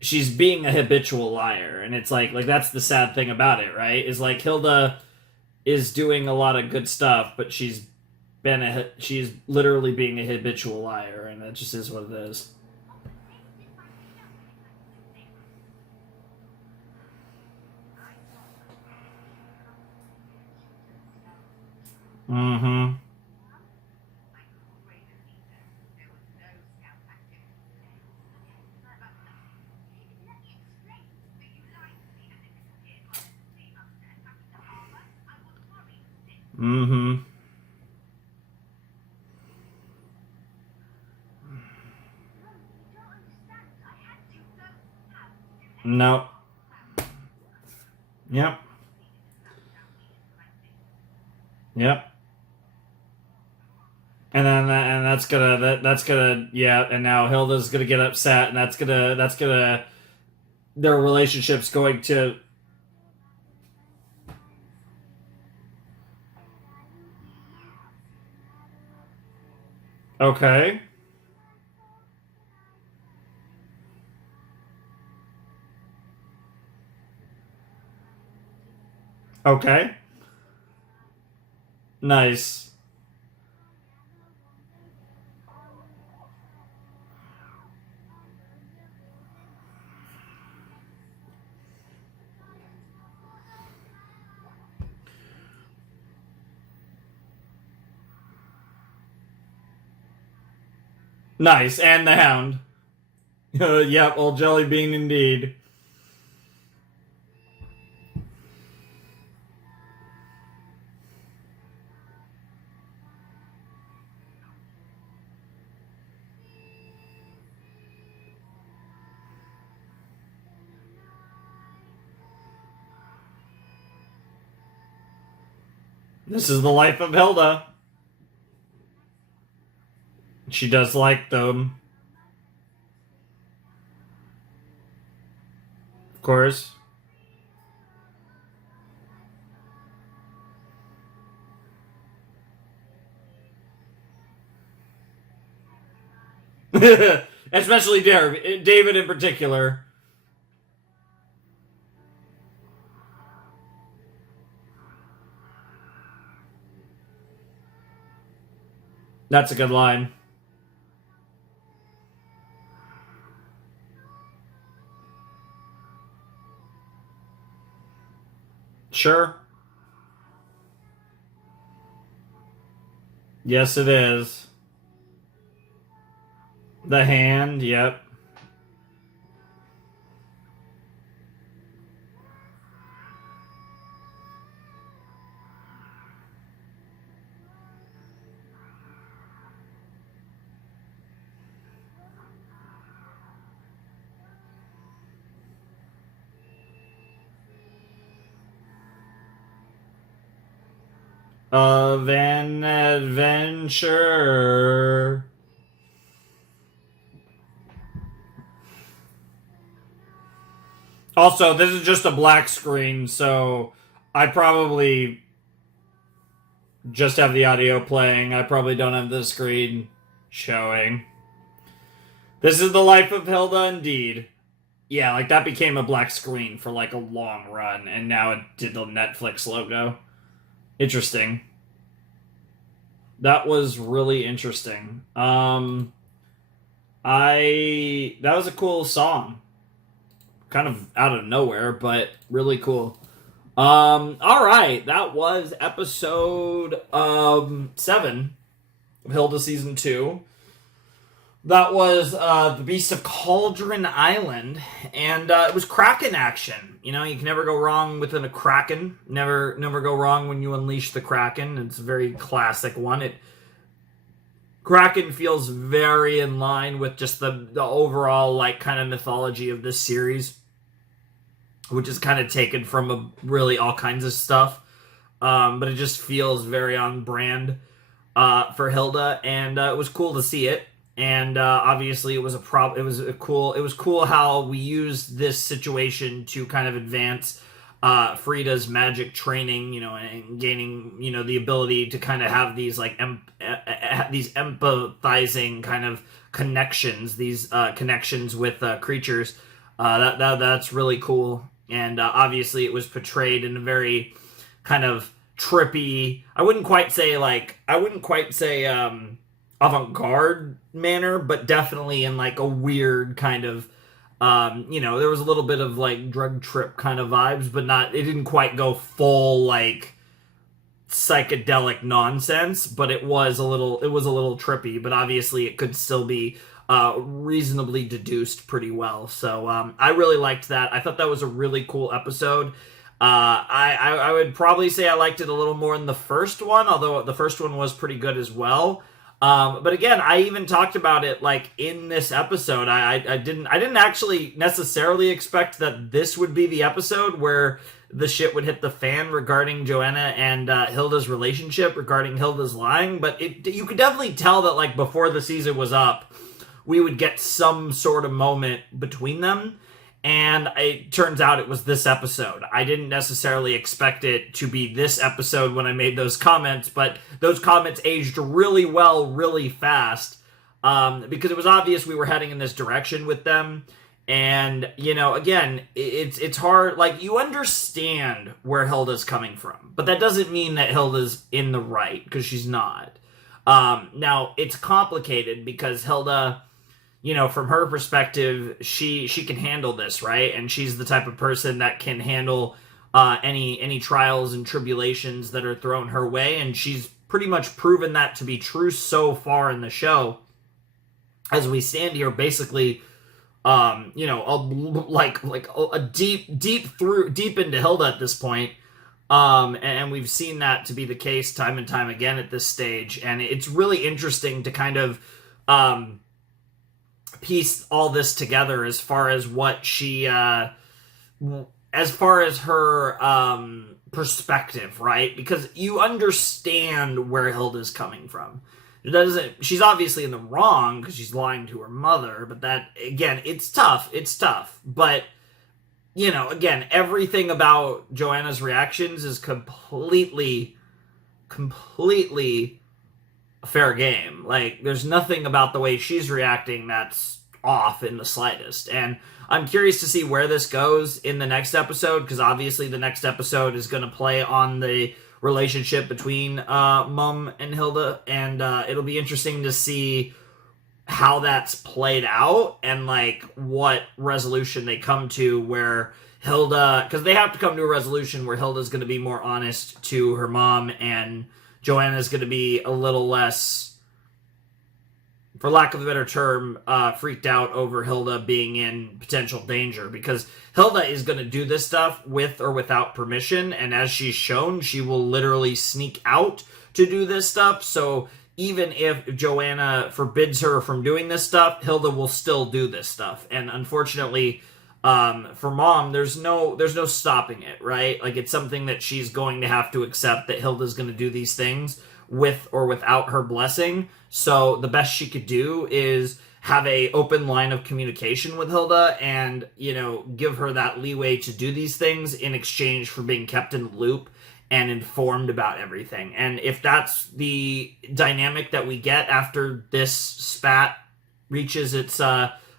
she's being a habitual liar. And it's like that's the sad thing about it, right? Is like Hilda is doing a lot of good stuff, but she's literally being a habitual liar, and that just is what it is. Mm-hmm. Mm-hmm. Nope. Yep. Yep. And that's gonna yeah, and now Hilda's gonna get upset, and that's gonna their relationship's going to okay. Okay. Nice. Nice, and the Hound. Yep, old Jelly Bean indeed. This is the life of Hilda. She does like them. Of course. Especially David in particular. That's a good line. Sure. Yes, it is. The hand, yep. Of an adventure. Also, this is just a black screen, so I probably just have the audio playing. I probably don't have the screen showing. This is the life of Hilda, indeed. Yeah, like that became a black screen for like a long run, and now it did the Netflix logo. Interesting. That was really interesting. That was a cool song. Kind of out of nowhere, but really cool. All right, that was episode 7 of Hilda season 2. That was the Beast of Cauldron Island, and it was Kraken action. You know, you can never go wrong with a Kraken. Never go wrong when you unleash the Kraken. It's a very classic one. Kraken feels very in line with just the overall like kind of mythology of this series, which is kind of taken from really all kinds of stuff, but it just feels very on brand for Hilda, and it was cool to see it. And obviously, it was cool how we used this situation to kind of advance Frida's magic training, you know, and gaining, you know, the ability to kind of have these like these empathizing kind of connections, these connections with creatures. That's really cool. And obviously, it was portrayed in a very kind of trippy. I wouldn't quite say avant-garde manner, but definitely in like a weird kind of you know, there was a little bit of like drug trip kind of vibes, but it didn't quite go full like psychedelic nonsense, but it was a little trippy, but obviously it could still be reasonably deduced pretty well. So I really liked that. I thought that was a really cool episode. I would probably say I liked it a little more than the first one, although the first one was pretty good as well. But again, I even talked about it like in this episode. I didn't actually necessarily expect that this would be the episode where the shit would hit the fan regarding Joanna and Hilda's relationship, regarding Hilda's lying. But you could definitely tell that like before the season was up, we would get some sort of moment between them. And it turns out it was this episode. I didn't necessarily expect it to be this episode when I made those comments, but those comments aged really well, really fast, because it was obvious we were heading in this direction with them. And, you know, again, it's hard. Like, you understand where Hilda's coming from, but that doesn't mean that Hilda's in the right, because she's not. Now, it's complicated because Hilda, you know, from her perspective, she can handle this, right? And she's the type of person that can handle any trials and tribulations that are thrown her way, and she's pretty much proven that to be true so far in the show. as we stand here, basically, a deep into Hilda at this point. And we've seen that to be the case time and time again at this stage. And it's really interesting to kind of piece all this together as far as what she, as far as her perspective, right? Because you understand where Hilda's coming from. She's obviously in the wrong because she's lying to her mother, but that, again, it's tough. But, again, everything about Joanna's reactions is completely fair game. Like, there's nothing about the way she's reacting that's off in the slightest. And I'm curious to see where this goes in the next episode, because obviously the next episode is going to play on the relationship between Mum and Hilda, and it'll be interesting to see how that's played out and like what resolution they come to, where Hilda, because they have to come to a resolution where Hilda's going to be more honest to her mom and Joanna's going to be a little less, for lack of a better term, freaked out over Hilda being in potential danger, because Hilda is going to do this stuff with or without permission, and as she's shown, she will literally sneak out to do this stuff. So even if Joanna forbids her from doing this stuff, Hilda will still do this stuff. And unfortunately, for Mom, there's no stopping it, right? Like, it's something that she's going to have to accept, that Hilda's going to do these things with or without her blessing. So the best she could do is have a open line of communication with Hilda and, give her that leeway to do these things in exchange for being kept in the loop and informed about everything. And if that's the dynamic that we get after this spat reaches its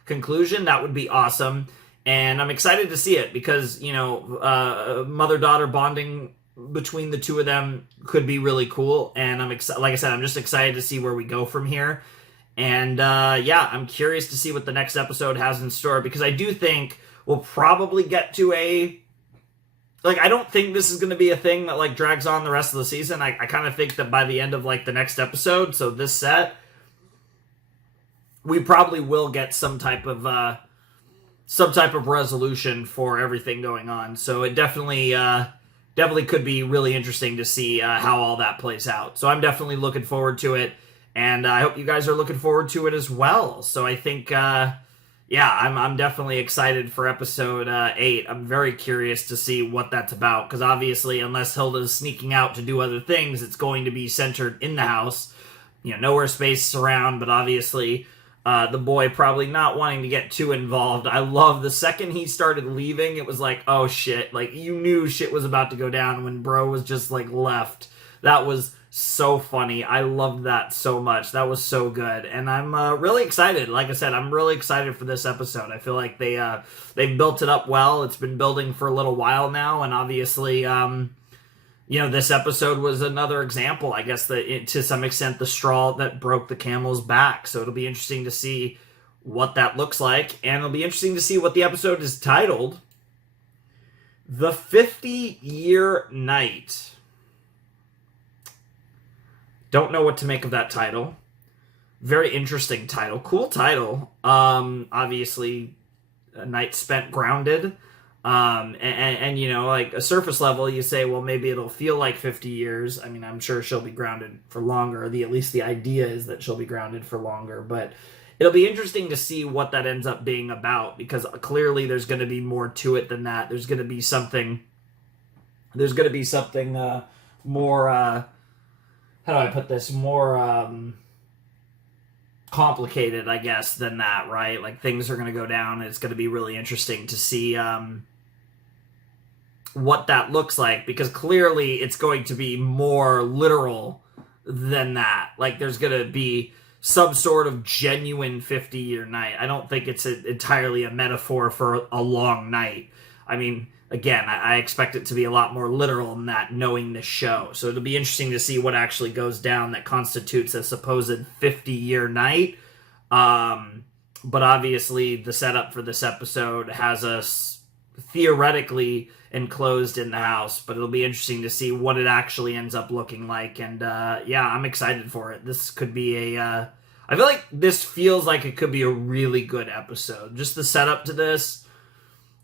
conclusion, that would be awesome. And I'm excited to see it because, mother-daughter bonding between the two of them could be really cool. And like I said, I'm just excited to see where we go from here. And I'm curious to see what the next episode has in store, because I do think we'll probably get to I don't think this is going to be a thing that drags on the rest of the season. I kind of think that by the end of the next episode, so this set, we probably will get some type of resolution for everything going on. So it definitely could be really interesting to see how all that plays out. So I'm definitely looking forward to it, and I hope you guys are looking forward to it as well. So I think, I'm definitely excited for episode 8. I'm very curious to see what that's about, because obviously, unless Hilda's sneaking out to do other things, it's going to be centered in the house. Nowhere space around, but obviously the boy probably not wanting to get too involved. I love the second he started leaving, it was like, oh shit, you knew shit was about to go down when bro was just left. That was so funny. I loved that so much. That was so good. And I'm really excited. Like I said, I'm really excited for this episode. I feel like they've built it up well. It's been building for a little while now, and obviously this episode was another example, I guess, that to some extent the straw that broke the camel's back. So it'll be interesting to see what that looks like, and it'll be interesting to see what the episode is titled. The 50-Year Night. Don't know what to make of that title. Very interesting title. Cool title. Obviously, a night spent grounded. And a surface level, you say, well, maybe it'll feel like 50 years. I mean, I'm sure she'll be grounded for longer. At least the idea is that she'll be grounded for longer. But it'll be interesting to see what that ends up being about, because clearly there's going to be more to it than that. There's going to be something more, how do I put this? More complicated, I guess, than that, right? Things are going to go down, and it's going to be really interesting to see what that looks like, because clearly it's going to be more literal than that. There's going to be some sort of genuine 50-year night. I don't think it's entirely a metaphor for a long night. I mean, again, I expect it to be a lot more literal than that, knowing this show. So it'll be interesting to see what actually goes down that constitutes a supposed 50-year night. But obviously, the setup for this episode has us theoretically enclosed in the house. But it'll be interesting to see what it actually ends up looking like. And I'm excited for it. This could be a I feel like this feels like it could be a really good episode. Just the setup to this,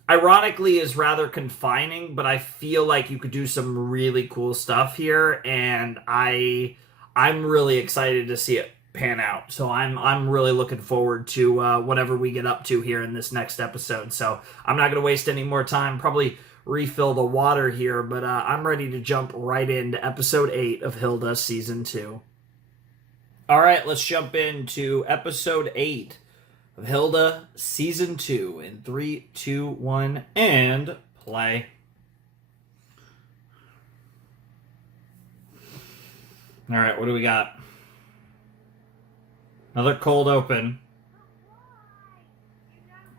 ironically, is rather confining, but I feel like you could do some really cool stuff here, and I'm really excited to see it pan out. So I'm really looking forward to whatever we get up to here in this next episode. So I'm not going to waste any more time. Probably refill the water here, but I'm ready to jump right into episode 8 of Hilda season 2. All right, let's jump into episode 8 of Hilda season 2 in 3, 2, 1, and play. All right, what do we got? Another cold open.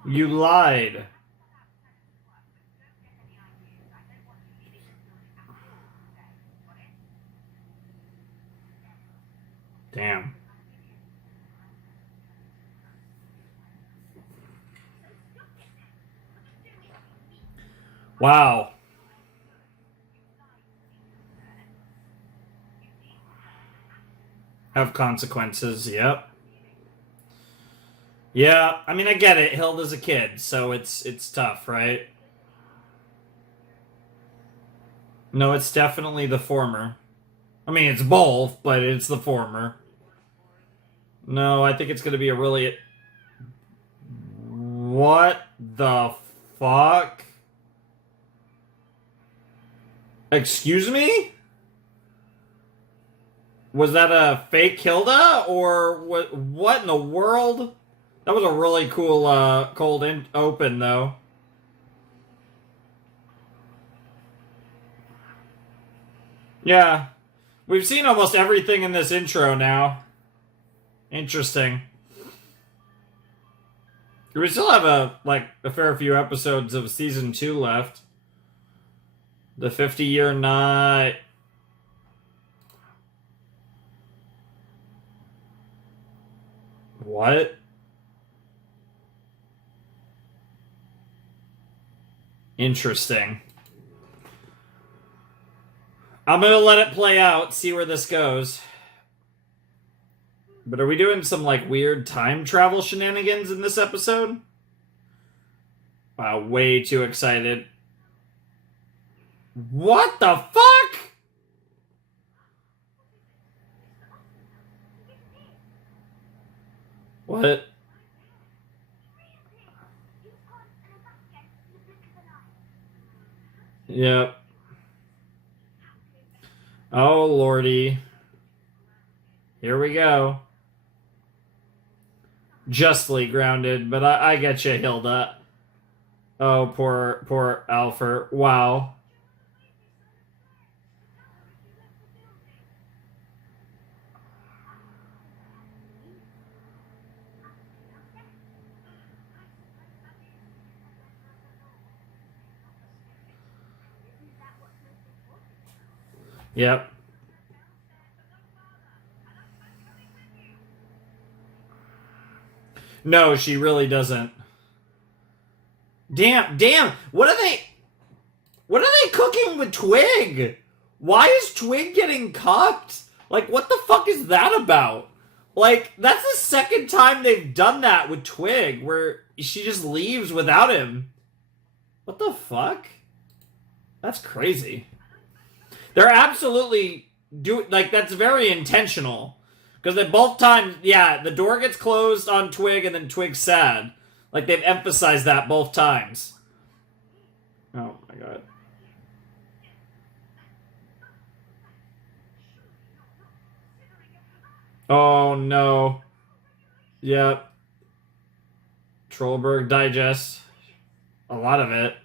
You lied. Damn. Wow. Have consequences, yep. Yeah, I mean, I get it. Hilda's a kid, so it's tough, right? No, it's definitely the former. I mean, it's both, but it's the former. No, I think it's going to be a really... What the fuck? Excuse me? Was that a fake Hilda? Or what in the world? That was a really cool cold open, though. Yeah. We've seen almost everything in this intro now. Interesting. We still have a fair few episodes of season 2 left. The 50-year night. What? Interesting. I'm gonna let it play out, see where this goes. But are we doing some, weird time travel shenanigans in this episode? Wow, way too excited. What the fuck? What? Yep. Oh, lordy. Here we go. Justly grounded, but I get you, Hilda. Oh, poor Alfred. Wow. Yep. No, she really doesn't. Damn. What are they cooking with Twig? Why is Twig getting cooked? What the fuck is that about? That's the second time they've done that with Twig, where she just leaves without him. What the fuck? That's crazy. They're absolutely that's very intentional. Because they both times, yeah, the door gets closed on Twig and then Twig's sad. They've emphasized that both times. Oh my god. Oh no. Yep. Trollberg digest. A lot of it.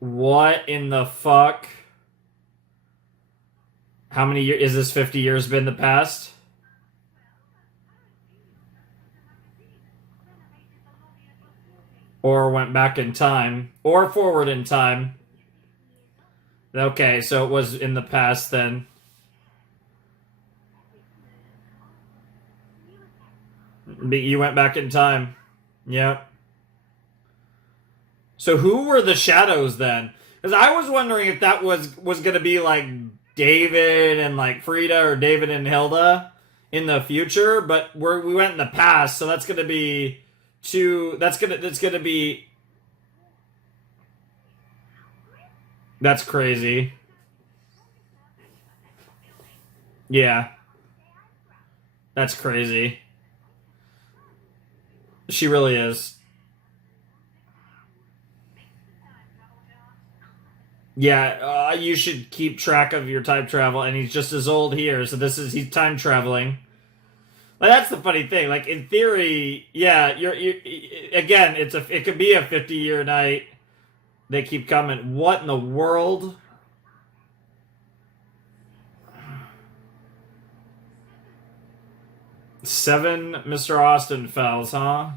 What in the fuck? How many years is this? 50 years been the past? Or went back in time, or forward in time. Okay, so it was in the past then. You went back in time. Yep. So who were the shadows then? Because I was wondering if that was going to be David and Frida, or David and Hilda, in the future, but we went in the past, so that's gonna be two. That's gonna be. That's crazy. Yeah, that's crazy. She really is. Yeah, you should keep track of your time travel, and he's just as old here, so he's time traveling. Like that's the funny thing. Like in theory, yeah, you again, it could be a 50-year night. They keep coming. What in the world? Seven Mr. Austin fells, huh?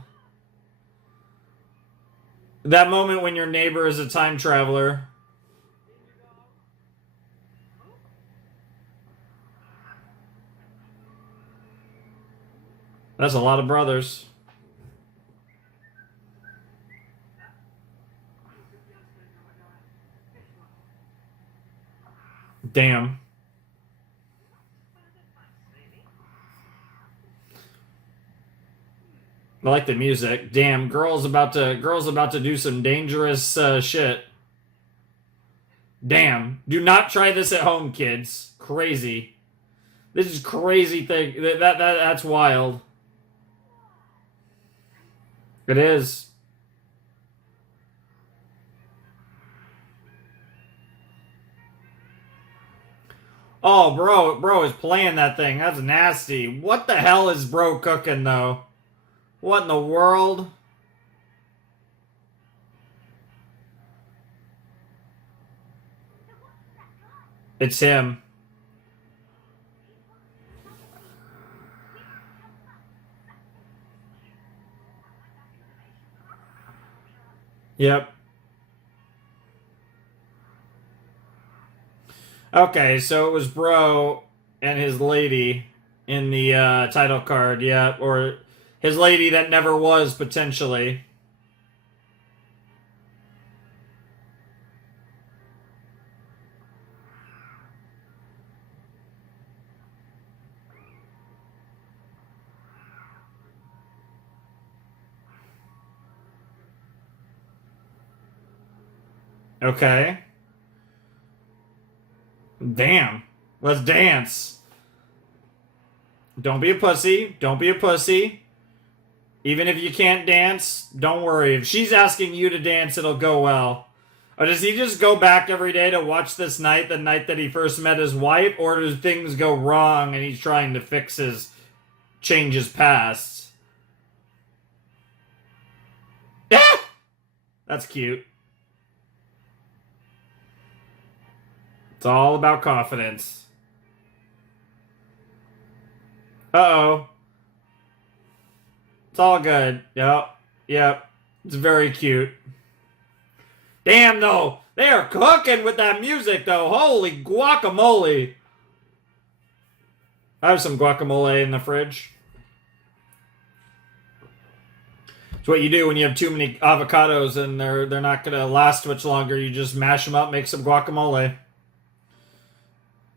That moment when your neighbor is a time traveler. That's a lot of brothers. Damn. I like the music. Damn, girl's about to do some dangerous shit. Damn. Do not try this at home, kids. Crazy. This is crazy thing. That's wild. It is. Oh, bro is playing that thing. That's nasty. What the hell is bro cooking though? What in the world? It's him. Yep. Okay, so it was bro and his lady in the title card, yeah, or his lady that never was, potentially. Okay. Damn. Let's dance. Don't be a pussy. Don't be a pussy. Even if you can't dance, don't worry. If she's asking you to dance, it'll go well. Or does he just go back every day to watch this night, the night that he first met his wife? Or do things go wrong and he's trying to change his past? Ah! That's cute. It's all about confidence. Uh-oh. It's all good. Yep. Yep. It's very cute. Damn, though. They are cooking with that music, though. Holy guacamole. I have some guacamole in the fridge. It's what you do when you have too many avocados and they're not going to last much longer. You just mash them up, make some guacamole.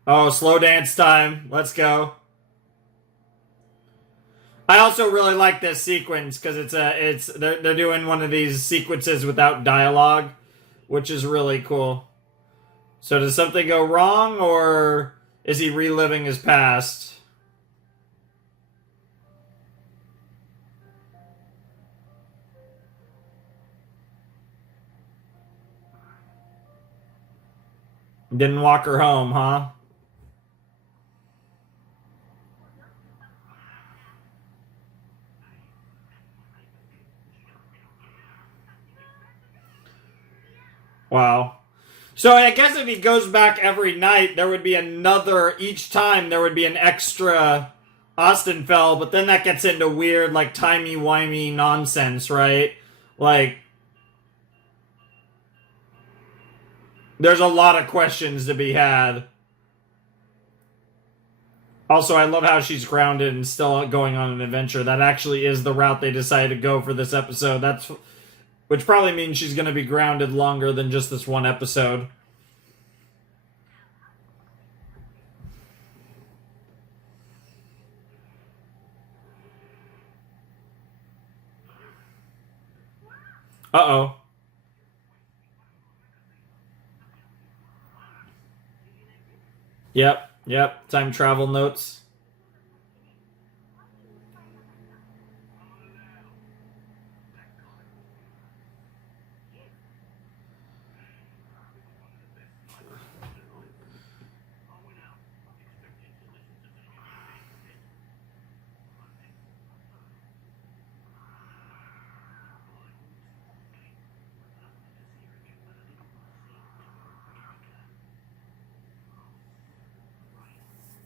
Oh, slow dance time. Let's go. I also really like this sequence because they're doing one of these sequences without dialogue, which is really cool. So does something go wrong, or is he reliving his past? Didn't walk her home, huh? Wow. So I guess if he goes back every night, there would be each time there would be an extra Austin fell, but then that gets into weird, like, timey-wimey nonsense, right? Like, there's a lot of questions to be had. Also, I love how she's grounded and still going on an adventure. That actually is the route they decided to go for this episode. Which probably means she's going to be grounded longer than just this one episode. Uh-oh. Yep. Time travel notes.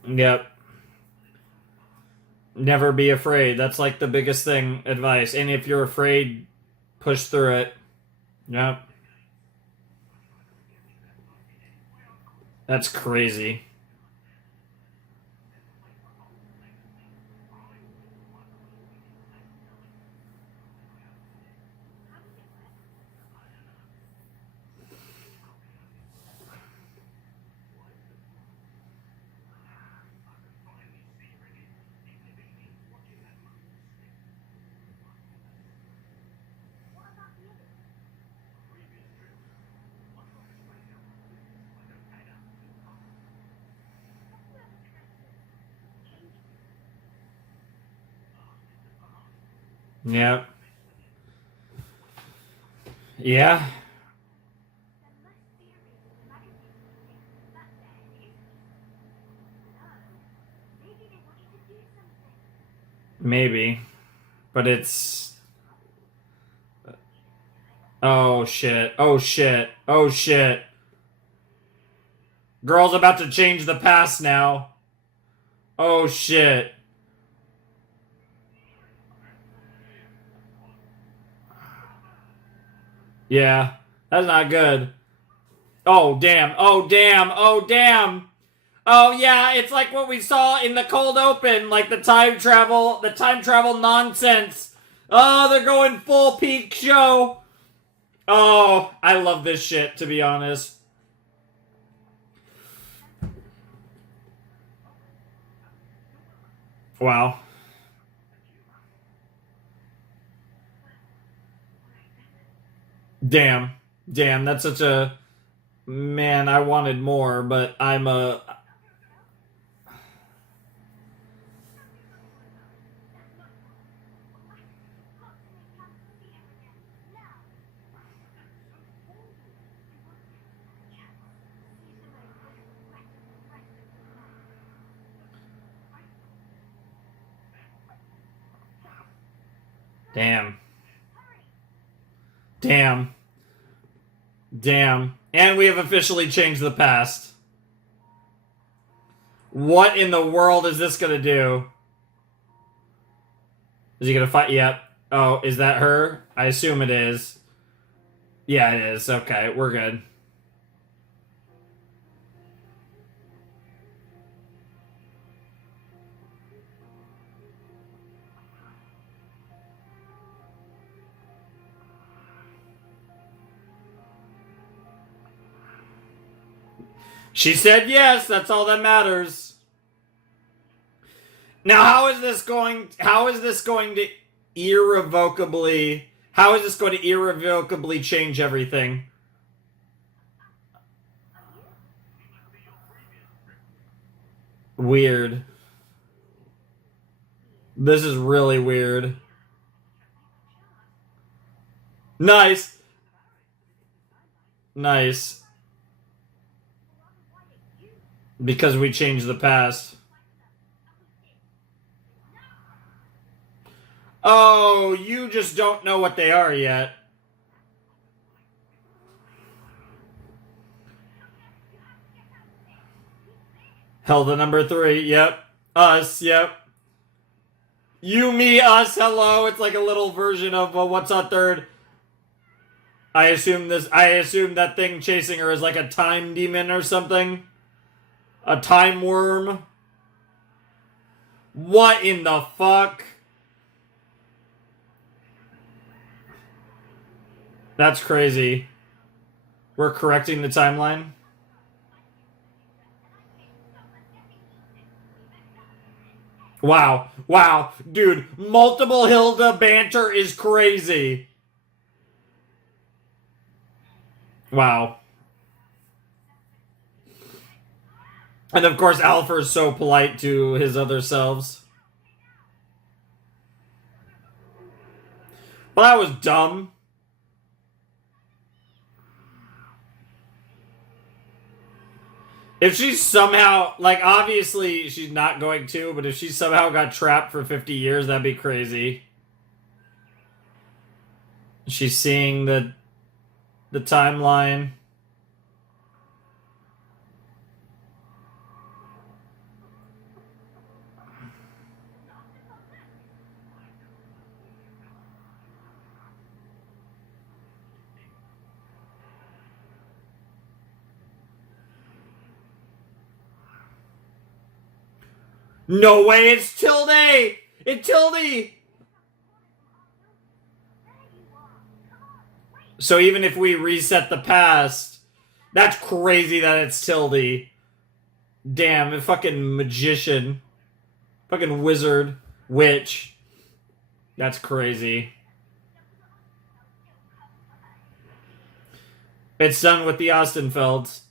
Yep. Never be afraid. That's like the biggest thing, advice. And if you're afraid, push through it. Yep. That's crazy. Yep. Yeah. Maybe. But it's... Oh, shit. Oh, shit. Oh, shit. Girl's about to change the past now. Oh, shit. Yeah. That's not good. Oh, damn. Oh, damn. Oh, damn. Oh, yeah, it's like what we saw in the cold open, like the time travel nonsense. Oh, they're going full peak show. Oh, I love this shit, to be honest. Wow. Damn. Damn, that's such a... Man, I wanted more, but I'm a... Damn. Damn. Damn. And we have officially changed the past. What in the world is this gonna do? Is he gonna fight? Yep. Oh, is that her? I assume it is. Yeah, it is. Okay, we're good. She said yes, that's all that matters. Now, how is this going to irrevocably change everything? Weird. This is really weird. Nice. Nice. Because we changed the past. Oh, you just don't know what they are yet. Hilda number 3, yep. Us, yep. You, me, us, hello. It's like a little version of what's on third. I assume that thing chasing her is like a time demon or something. A time worm. What in the fuck? That's crazy. We're correcting the timeline. Wow. Wow. Dude, multiple Hilda banter is crazy. Wow. And of course, Alpha is so polite to his other selves. Well, that was dumb. If she's somehow, like, obviously she's not going to, but if she somehow got trapped for 50 years, that'd be crazy. She's seeing the timeline. No way, it's Tilde! It's Tilde! So even if we reset the past, that's crazy that it's Tilde. Damn, a fucking magician. Fucking wizard. Witch. That's crazy. It's done with the Ostenfelds.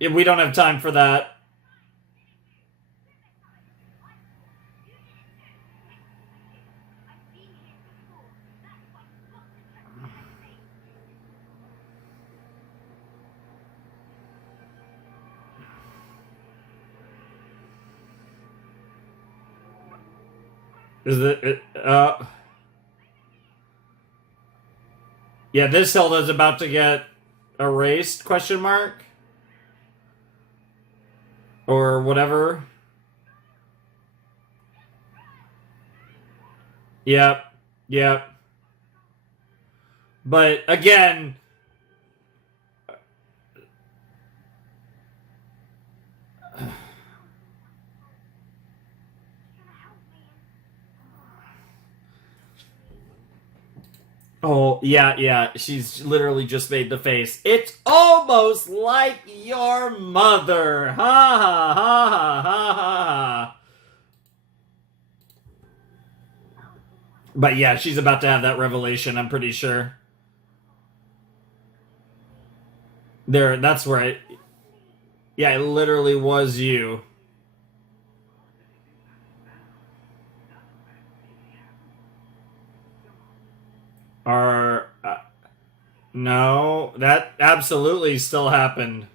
We don't have time for that. Is it? Yeah, this Hilda's about to get erased? Question mark. Or whatever. Yep. Yep. But again, oh, yeah. She's literally just made the face. It's almost like your mother. Ha ha ha ha ha ha. But yeah, she's about to have that revelation, I'm pretty sure. There, that's right. Yeah, it literally was you. Or, no, that absolutely still happened.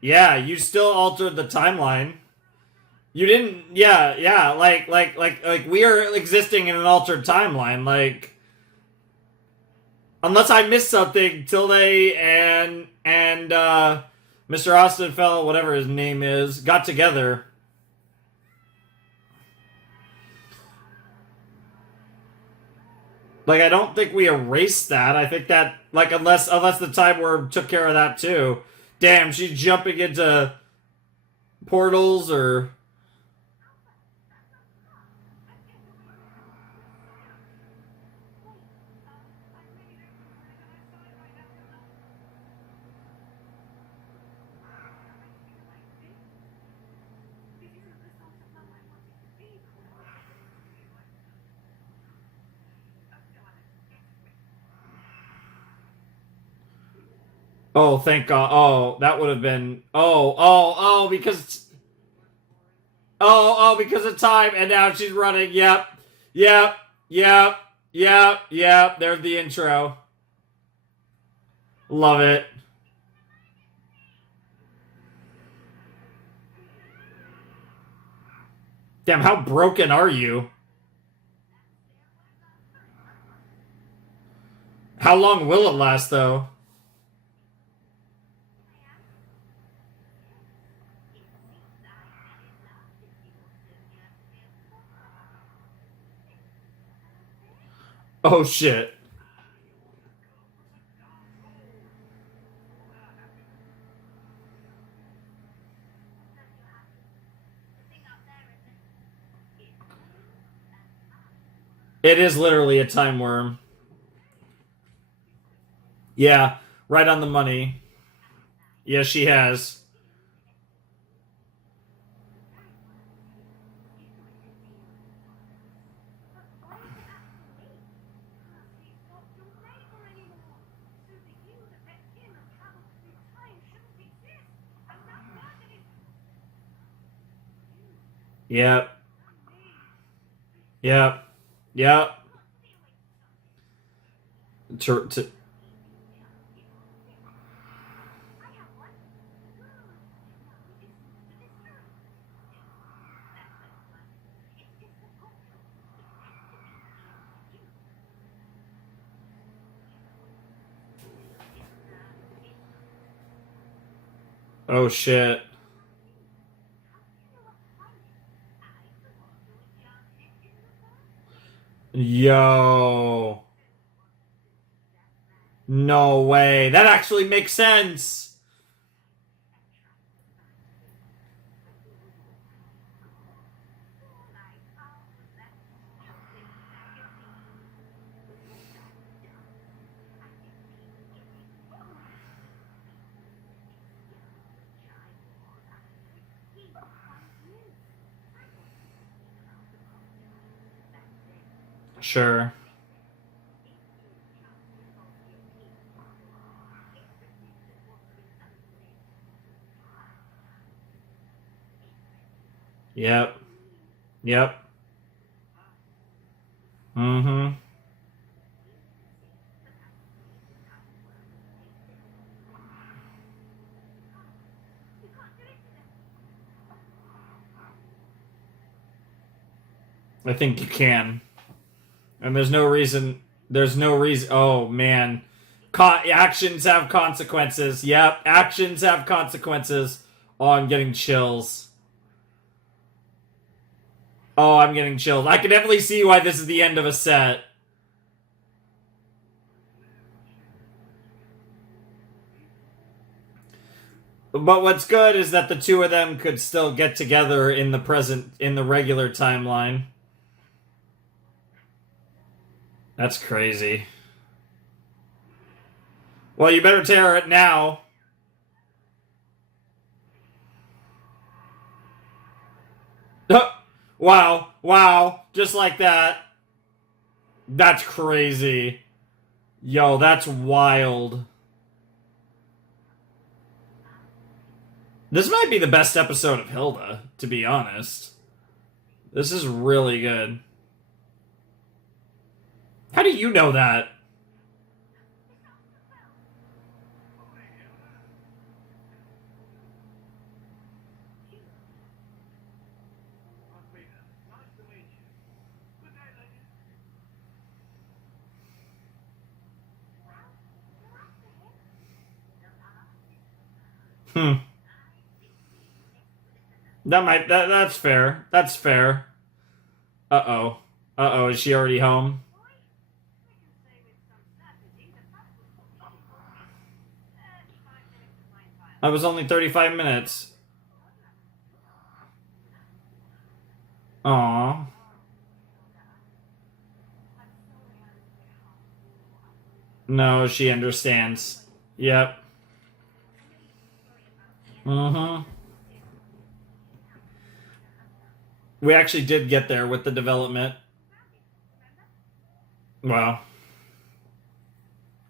Yeah, you still altered the timeline. You didn't, yeah, like we are existing in an altered timeline, like, unless I missed something, Tilde and Mr. Ostenfeld, whatever his name is, got together. Like, I don't think we erased that. I think that, like, unless the Time Worm took care of that too. Damn, she's jumping into portals or... Oh, thank God. Oh, that would have been... because... because of time, and now she's running. Yep. There's the intro. Love it. Damn, how broken are you? How long will it last, though? Oh, shit. It is literally a time worm. Yeah, right on the money. Yes, she has. Yep. Yep. Yep. To oh shit. Yo. No way. That actually makes sense. Sure. Yep. Yep. Mm-hmm. I think you can. And there's no reason. Oh, man. Actions have consequences. Yep, actions have consequences. Oh, I'm getting chills. Oh, I'm getting chills. I can definitely see why this is the end of a set. But what's good is that the two of them could still get together in the regular timeline. That's crazy. Well, you better tear it now. Wow, wow, just like that. That's crazy. Yo, that's wild. This might be the best episode of Hilda, to be honest. This is really good. How do you know that? Hmm. That's fair. That's fair. Uh-oh. Uh-oh, is she already home? I was only 35 minutes. Aw. No, she understands. Yep. Mm-hmm. We actually did get there with the development. Wow.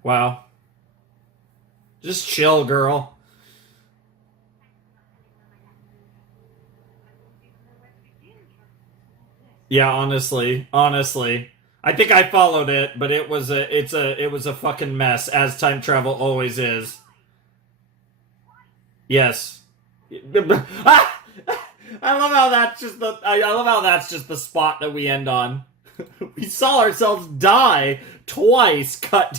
Wow. Just chill, girl. Yeah, honestly. I think I followed it, but it was a fucking mess, as time travel always is. Yes. Ah! I love how that's just the spot that we end on. We saw ourselves die twice. Cut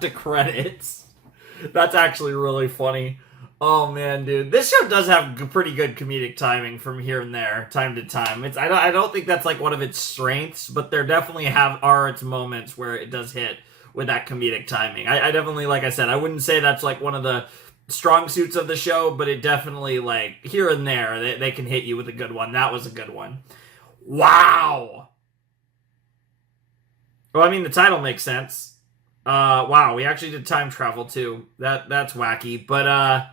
to credits. That's actually really funny. Oh man, dude, this show does have pretty good comedic timing from here and there, time to time. I don't think that's like one of its strengths, but there definitely are its moments where it does hit with that comedic timing. I definitely, like I said, I wouldn't say that's like one of the strong suits of the show, but it definitely, like, here and there they can hit you with a good one. That was a good one. Wow. Well, I mean, the title makes sense. Wow, we actually did time travel too. That's wacky, but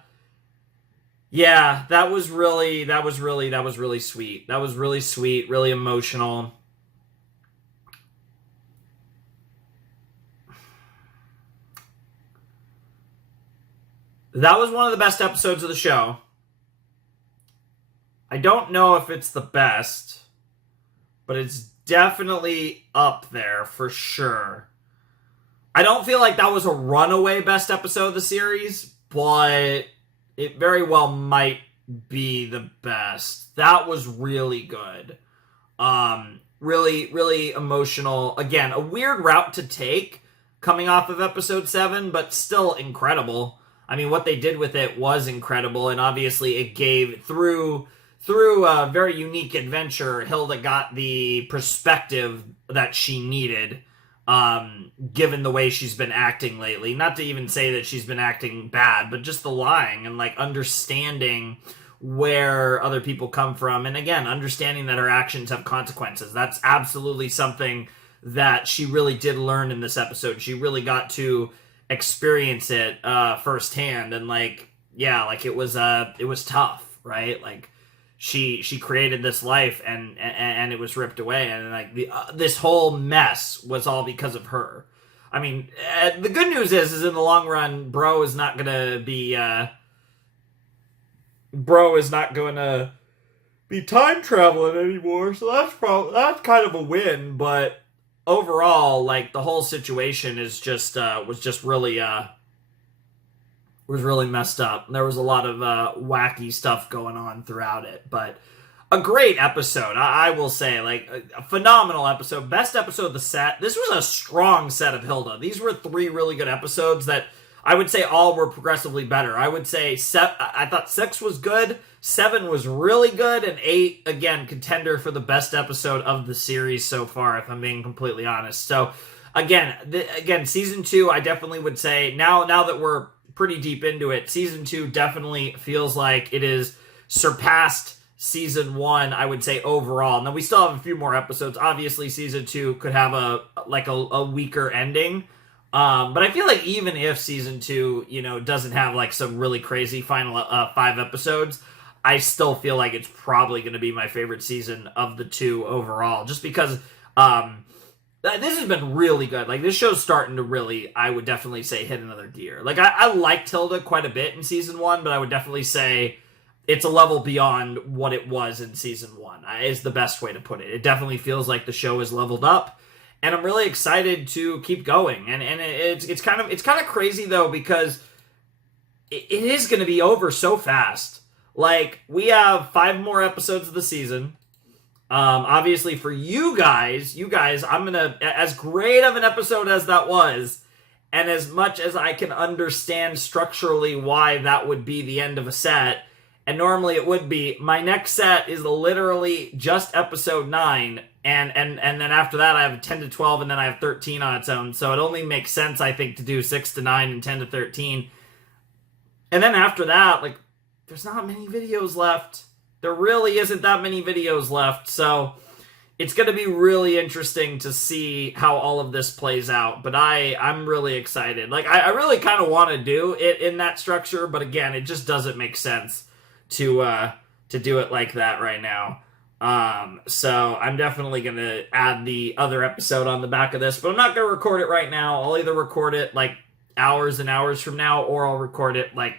yeah, that was really sweet. That was really sweet, really emotional. That was one of the best episodes of the show. I don't know if it's the best, but it's definitely up there for sure. I don't feel like that was a runaway best episode of the series, but it very well might be the best. That was really good. Really, really emotional. Again, a weird route to take coming off of episode 7, but still incredible. I mean, what they did with it was incredible, and obviously it gave, through a very unique adventure, Hilda got the perspective that she needed, given the way she's been acting lately. Not to even say that she's been acting bad, but just the lying and, like, understanding where other people come from, and again, understanding that her actions have consequences. That's absolutely something that she really did learn in this episode. She really got to experience it firsthand, and like, yeah, like it was tough, right? Like she created this life, and it was ripped away, and like this whole mess was all because of her. I mean, the good news is in the long run, Bro is not gonna be time traveling anymore, so that's kind of a win. But overall, like, the whole situation is just was really messed up. There was a lot of wacky stuff going on throughout it, but a great episode. I will say, like, a phenomenal episode. Best episode of the set. This was a strong set of Hilda. These were 3 really good episodes that I would say all were progressively better. I would say I thought 6 was good, 7 was really good, and 8, again, contender for the best episode of the series so far, if I'm being completely honest. So, again, Season 2, I definitely would say, now that we're pretty deep into it, Season 2 definitely feels like it is surpassed Season 1, I would say, overall. Now, we still have a few more episodes. Obviously, Season 2 could have a weaker ending. But I feel like even if Season 2, doesn't have like some really crazy final 5 episodes, I still feel like it's probably going to be my favorite season of the 2 overall, just because this has been really good. Like, this show's starting to really, I would definitely say, hit another gear. Like, I liked Hilda quite a bit in Season 1, but I would definitely say it's a level beyond what it was in Season 1, is the best way to put it. It definitely feels like the show is leveled up. And I'm really excited to keep going. And it's kind of crazy though, because it is going to be over so fast. Like, we have 5 more episodes of the season. Obviously for you guys, I'm going to, as great of an episode as that was, and as much as I can understand structurally why that would be the end of a set, and normally it would be, my next set is literally just episode 9. And then after that, I have 10 to 12, and then I have 13 on its own. So it only makes sense, I think, to do 6 to 9 and 10 to 13. And then after that, like, there's not many videos left. There really isn't that many videos left. So it's going to be really interesting to see how all of this plays out. But I'm really excited. Like, I really kind of want to do it in that structure. But again, it just doesn't make sense to do it like that right now. So I'm definitely going to add the other episode on the back of this, but I'm not going to record it right now. I'll either record it like hours and hours from now, or I'll record it like,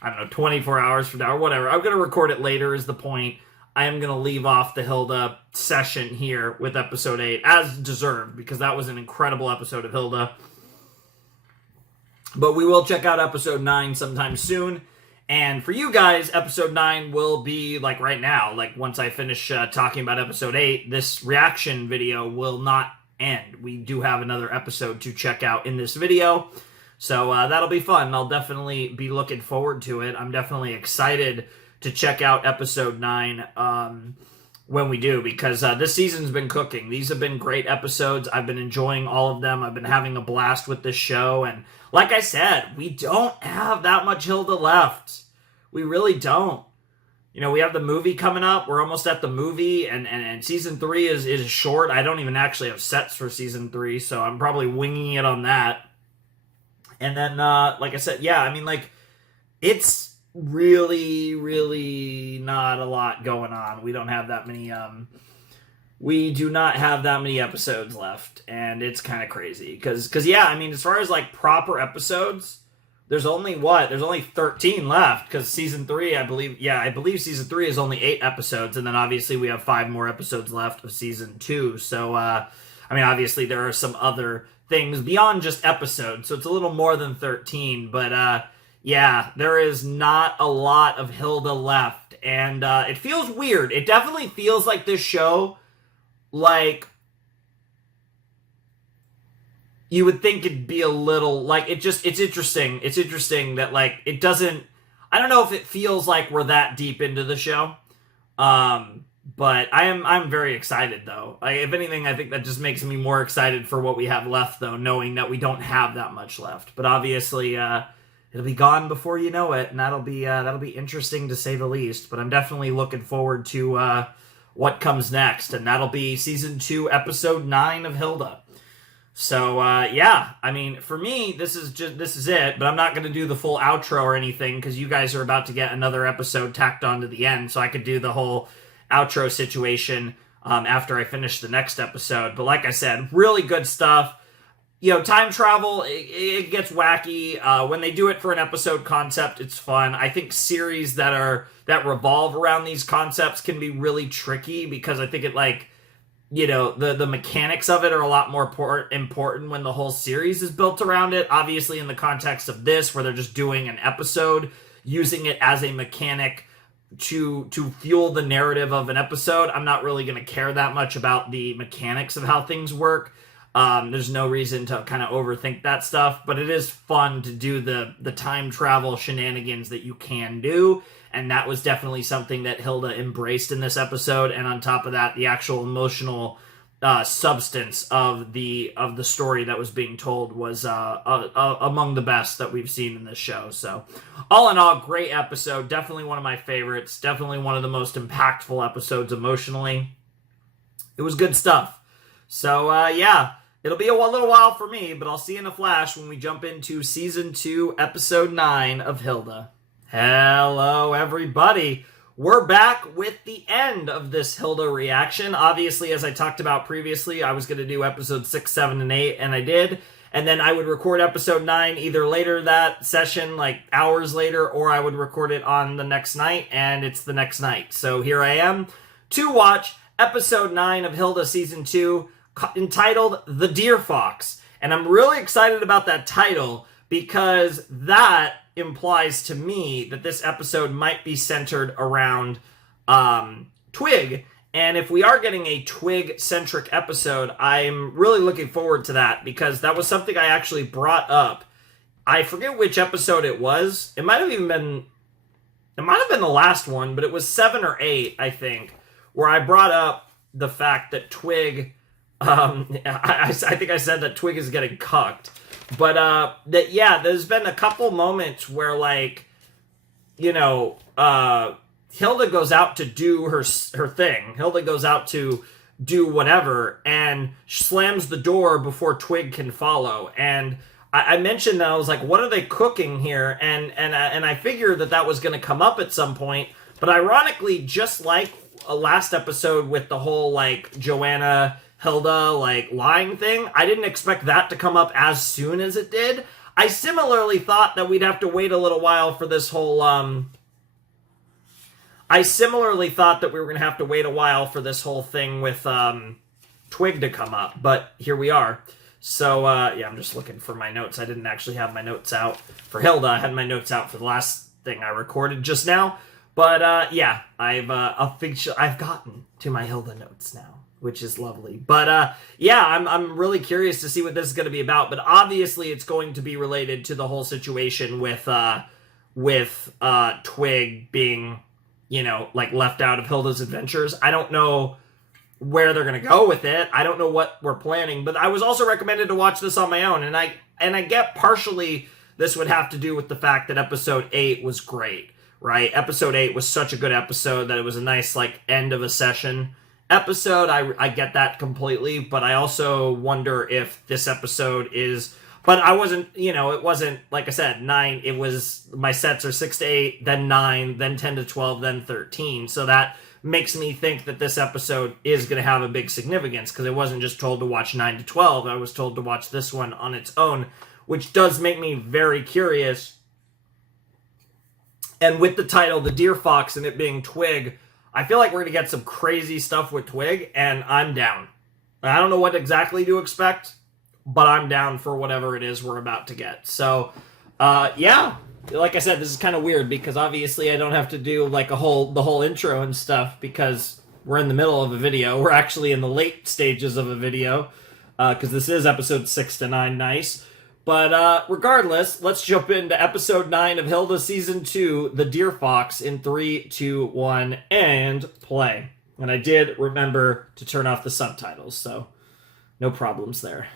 I don't know, 24 hours from now or whatever. I'm going to record it later is the point. I am going to leave off the Hilda session here with episode 8 as deserved, because that was an incredible episode of Hilda. But we will check out episode 9 sometime soon. And for you guys, episode 9 will be, like, right now. Like, once I finish talking about episode 8, this reaction video will not end. We do have another episode to check out in this video. So that'll be fun. I'll definitely be looking forward to it. I'm definitely excited to check out episode 9 when we do, because this season's been cooking. These have been great episodes. I've been enjoying all of them. I've been having a blast with this show, and like I said, we don't have that much Hilda left. We really don't. We have the movie coming up. We're almost at the movie, and season 3 is short. I don't even actually have sets for season 3, so I'm probably winging it on that. And then, like I said, yeah, I mean, like, it's really, really not a lot going on. We don't have that many, we do not have that many episodes left, and it's kind of crazy. Because, yeah, I mean, as far as, like, proper episodes, there's only what? There's only 13 left because season 3, I believe season 3 is only 8 episodes, and then obviously we have 5 more episodes left of season 2. So, obviously there are some other things beyond just episodes, so it's a little more than 13, but yeah, there is not a lot of Hilda left, and it feels weird. It definitely feels like this show, like, you would think it'd be a little, like, it's interesting. It's interesting that, like, it doesn't, I don't know if it feels like we're that deep into the show, but I'm very excited, though. If anything, I think that just makes me more excited for what we have left, though, knowing that we don't have that much left. But obviously, it'll be gone before you know it, and that'll be interesting to say the least. But I'm definitely looking forward to what comes next, and that'll be season 2, episode 9 of Hilda. So, yeah, I mean, for me, this is it, but I'm not going to do the full outro or anything, because you guys are about to get another episode tacked on to the end, so I could do the whole outro situation after I finish the next episode. But like I said, really good stuff. You know, time travel, it gets wacky. When they do it for an episode concept, it's fun. I think series that revolve around these concepts can be really tricky, because I think it, like, you know, the mechanics of it are a lot more important when the whole series is built around it. Obviously, in the context of this, where they're just doing an episode, using it as a mechanic to fuel the narrative of an episode, I'm not really going to care that much about the mechanics of how things work. There's no reason to kind of overthink that stuff, but it is fun to do the time travel shenanigans that you can do. And that was definitely something that Hilda embraced in this episode. And on top of that, the actual emotional substance of the story that was being told was among the best that we've seen in this show. So, all in all, great episode. Definitely one of my favorites. Definitely one of the most impactful episodes emotionally. It was good stuff. So, yeah, it'll be a little while for me, but I'll see you in a flash when we jump into Season 2, Episode 9 of Hilda. Hello, everybody. We're back with the end of this Hilda reaction. Obviously, as I talked about previously, I was going to do episodes 6, 7, and 8, and I did. And then I would record episode 9 either later that session, like hours later, or I would record it on the next night, and it's the next night. So here I am to watch episode 9 of Hilda Season 2, entitled The Deerfox. And I'm really excited about that title, because that implies to me that this episode might be centered around Twig. And if we are getting a Twig-centric episode, I'm really looking forward to that, because that was something I actually brought up. I forget which episode it was. It might have been the last one, but it was 7 or 8, I think, where I brought up the fact that Twig, I think I said that Twig is getting cucked. But, there's been a couple moments where, like, you know, Hilda goes out to do her thing. Hilda goes out to do whatever and slams the door before Twig can follow. And I mentioned that I was like, what are they cooking here? And I figured that was going to come up at some point. But ironically, just like a last episode with the whole, like, Joanna Hilda, like, lying thing, I didn't expect that to come up as soon as it did. I similarly thought that we'd have to wait a little while for this whole, I similarly thought that we were going to have to wait a while for this whole thing with, Twig to come up, but here we are. So, I'm just looking for my notes. I didn't actually have my notes out for Hilda. I had my notes out for the last thing I recorded just now. But, I've gotten to my Hilda notes now, which is lovely. But, I'm really curious to see what this is going to be about. But obviously it's going to be related to the whole situation with Twig being, you know, like, left out of Hilda's adventures. I don't know where they're going to go with it. I don't know what we're planning. But I was also recommended to watch this on my own. And I get partially this would have to do with the fact that episode 8 was great, right? Episode 8 was such a good episode that it was a nice, like, end of a session episode. I get that completely, but I also wonder if this episode is, but I wasn't, you know, it wasn't, like I said, 9, it was, my sets are 6 to 8, then 9, then 10 to 12, then 13, so that makes me think that this episode is going to have a big significance, because I wasn't just told to watch 9 to 12, I was told to watch this one on its own, which does make me very curious And with the title, the Deerfox, and it being Twig, I feel like we're going to get some crazy stuff with Twig, and I'm down. I don't know what exactly to expect, but I'm down for whatever it is we're about to get. So, yeah, like I said, this is kind of weird because obviously I don't have to do like the whole intro and stuff because we're in the middle of a video. We're actually in the late stages of a video because this is episode 6 to 9. Nice. But regardless, let's jump into episode 9 of Hilda season 2, The Deerfox, in 3, 2, 1, and play. And I did remember to turn off the subtitles, so no problems there.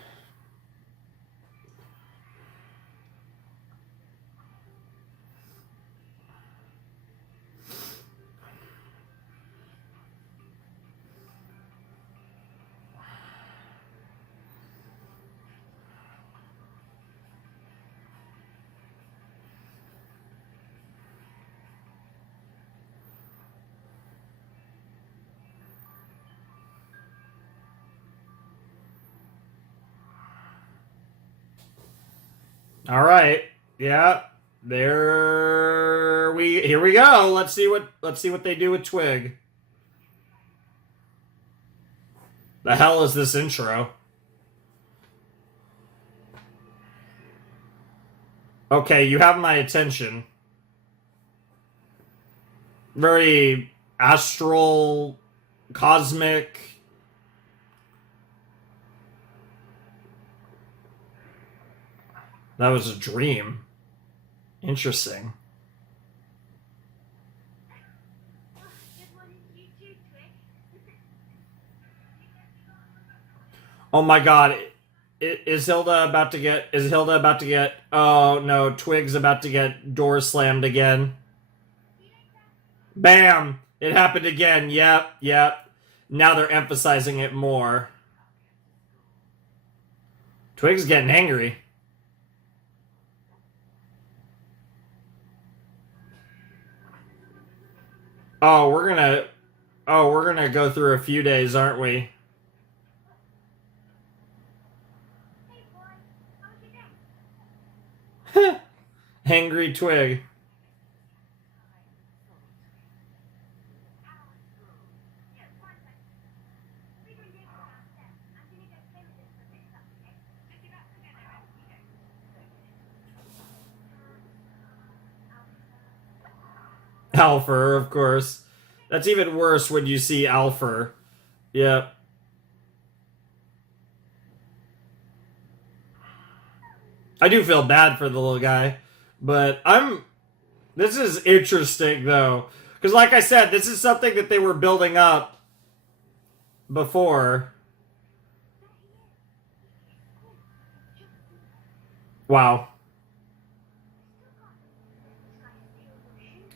All right. Yeah. Here we go. Let's see what they do with Twig. The hell is this intro? Okay, you have my attention. Very astral, cosmic. That was a dream. Interesting. Oh my god. Is Hilda about to get... Oh no, Twig's about to get door slammed again. Bam! It happened again. Yep. Now they're emphasizing it more. Twig's getting angry. Oh, we're gonna go through a few days, aren't we? Angry Twig. Alfer, of course. That's even worse when you see Alfer. Yep. I do feel bad for the little guy, but this is interesting though, because like I said, this is something that they were building up before. Wow.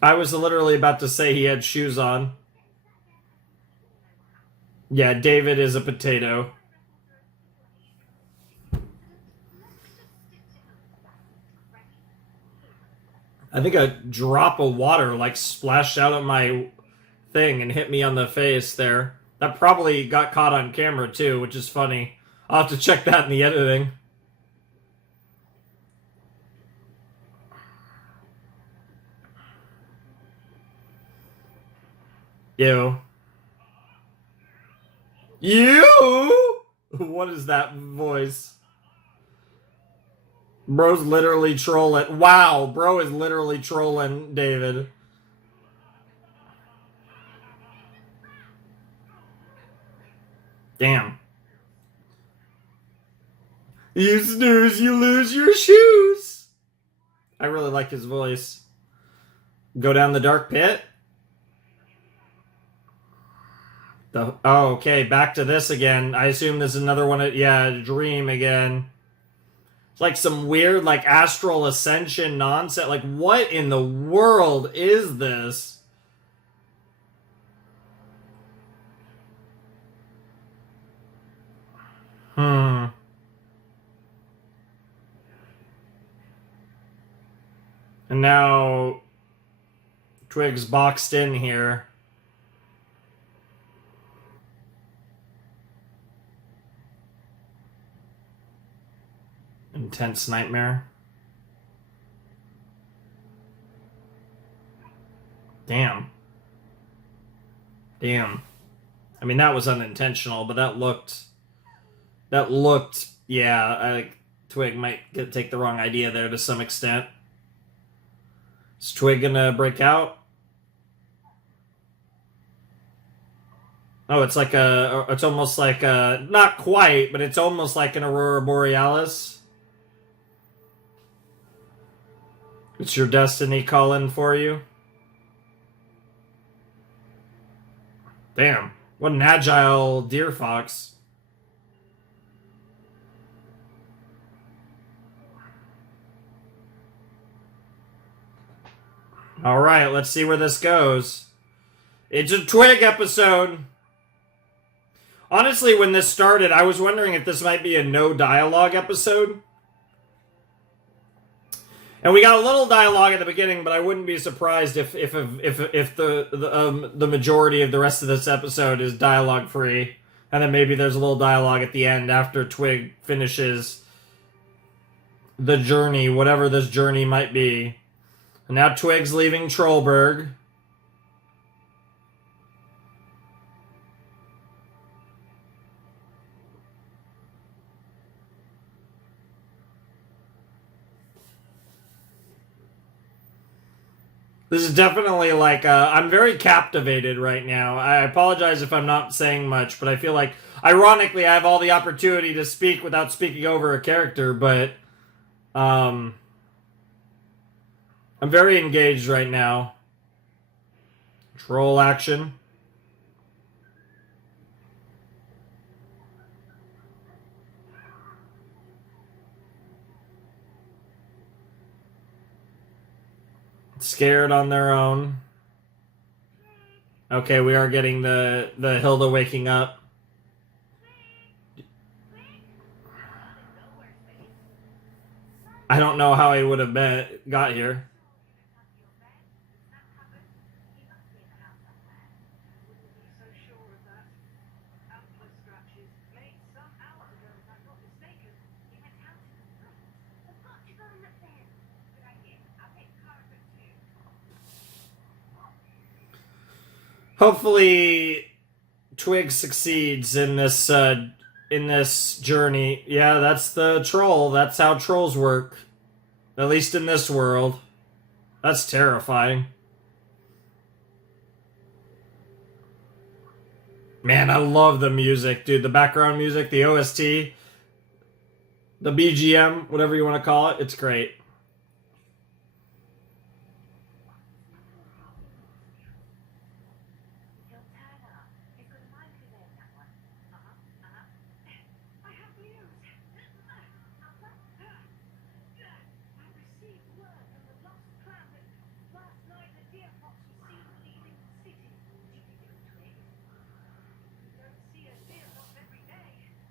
I was literally about to say he had shoes on. Yeah, David is a potato. I think a drop of water like splashed out of my thing and hit me on the face there. That probably got caught on camera too, which is funny. I'll have to check that in the editing. You. What is that voice? Bro's literally trolling. Wow, bro is literally trolling David. Damn. You snooze, you lose your shoes. I really like his voice. Go down the dark pit? Oh, okay, back to this again. I assume this is another one. Yeah, dream again. It's like some weird, like, astral ascension nonsense. Like, what in the world is this? And now Twig's boxed in here. Intense nightmare. Damn. Damn. I mean, that was unintentional, but that looked... Yeah, Twig might take the wrong idea there to some extent. Is Twig gonna break out? Oh, it's like it's almost like not quite, but it's almost like an Aurora Borealis. It's your destiny calling for you. Damn, what an agile Deerfox. All right, let's see where this goes. It's a Twig episode. Honestly, when this started, I was wondering if this might be a no dialogue episode. And we got a little dialogue at the beginning, but I wouldn't be surprised if the majority of the rest of this episode is dialogue free, and then maybe there's a little dialogue at the end after Twig finishes the journey, whatever this journey might be. And now Twig's leaving Trollberg. This is definitely like, I'm very captivated right now. I apologize if I'm not saying much, but I feel like, ironically, I have all the opportunity to speak without speaking over a character, but, I'm very engaged right now. Troll action. Scared on their own. Okay, we are getting the Hilda waking up. I don't know how he would have got here. Hopefully, Twig succeeds in this journey. Yeah, that's the troll. That's how trolls work. At least in this world. That's terrifying. Man, I love the music, dude. The background music, the OST, the BGM, whatever you want to call it. It's great.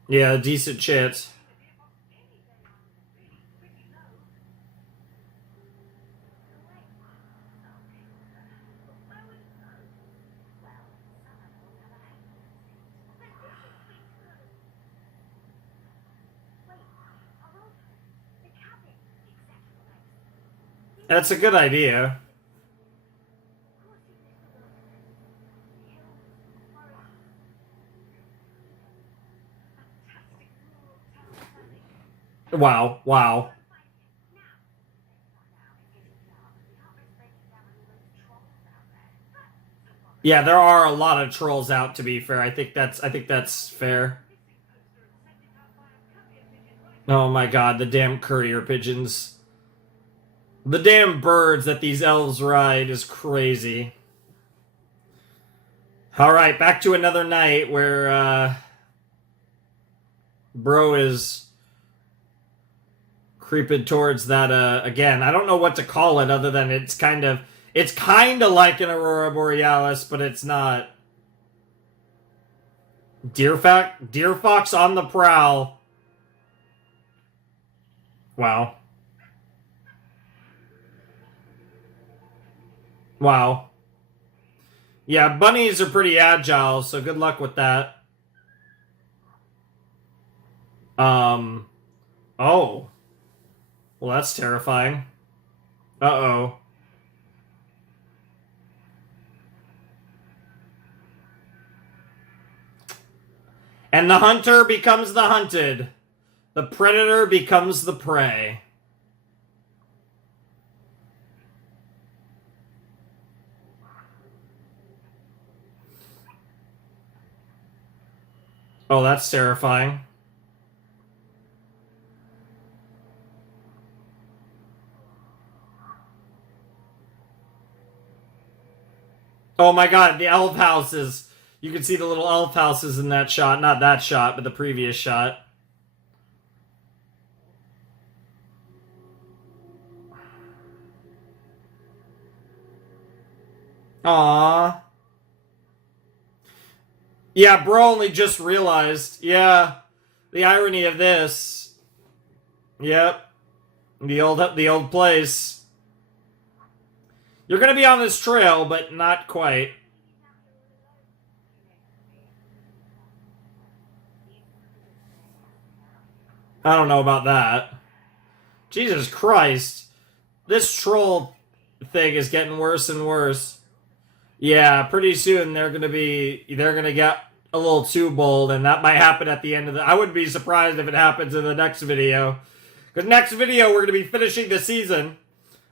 Yeah, decent chance. That's a good idea. Wow, wow. Yeah, there are a lot of trolls out, to be fair. I think that's fair. Oh my god, the damn courier pigeons. The damn birds that these elves ride is crazy. Alright, back to another night where, Bro is creeping towards that, again, I don't know what to call it other than it's kind of like an Aurora Borealis, but it's not. Deerfox on the prowl. Wow. Wow. Yeah, bunnies are pretty agile, so good luck with that. Oh. Well, that's terrifying. Uh-oh. And the hunter becomes the hunted. The predator becomes the prey. Oh, that's terrifying. Oh my god, the elf houses. You can see the little elf houses in that shot. Not that shot, but the previous shot. Aww. Yeah, bro only just realized. Yeah. The irony of this. Yep. The old place. You're gonna be on this trail, but not quite. I don't know about that. Jesus Christ. This troll thing is getting worse and worse. Yeah, pretty soon they're gonna get a little too bold, and that might happen at the end of the... I wouldn't be surprised if it happens in the next video. Because next video, we're gonna be finishing the season.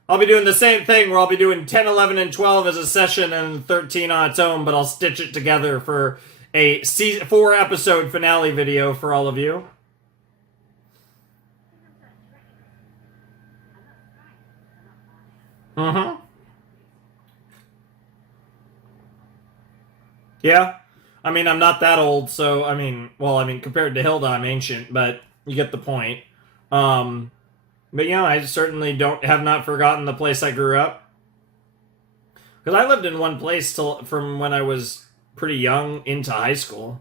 I'll be doing the same thing where I'll be doing 10, 11, and 12 as a session and 13 on its own, but I'll stitch it together for a 4-episode finale video for all of you. Mm-hmm. Yeah. I mean, I'm not that old, so, compared to Hilda, I'm ancient, but you get the point. But yeah, I certainly have not forgotten the place I grew up. Because I lived in one place from when I was pretty young into high school.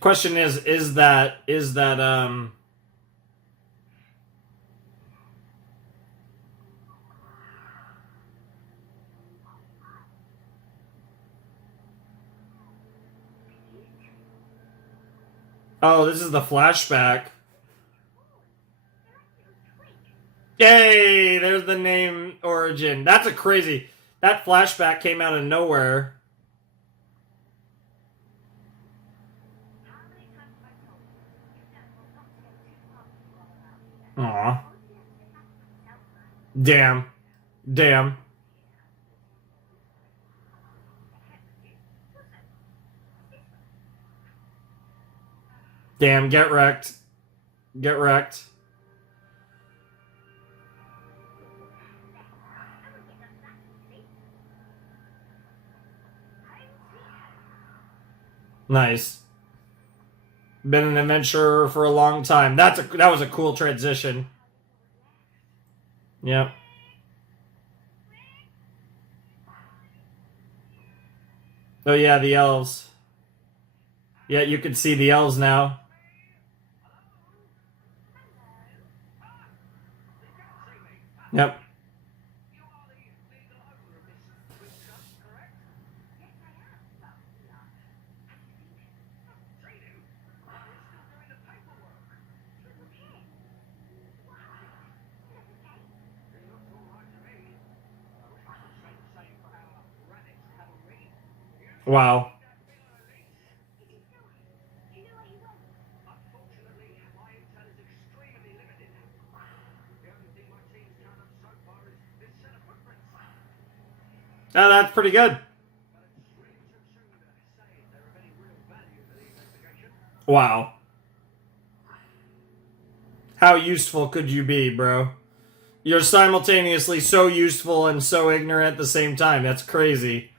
Question is that oh, this is the flashback. Yay, there's the name origin. That's a crazy... That flashback came out of nowhere. Aw. Damn. Damn. Damn, get wrecked. Get wrecked. Nice. Been an adventurer for a long time. That was a cool transition. Yep. Oh yeah, the elves. Yeah, you can see the elves now. Yep. Wow. Oh, that's pretty good. Wow. How useful could you be, bro? You're simultaneously so useful and so ignorant at the same time. That's crazy.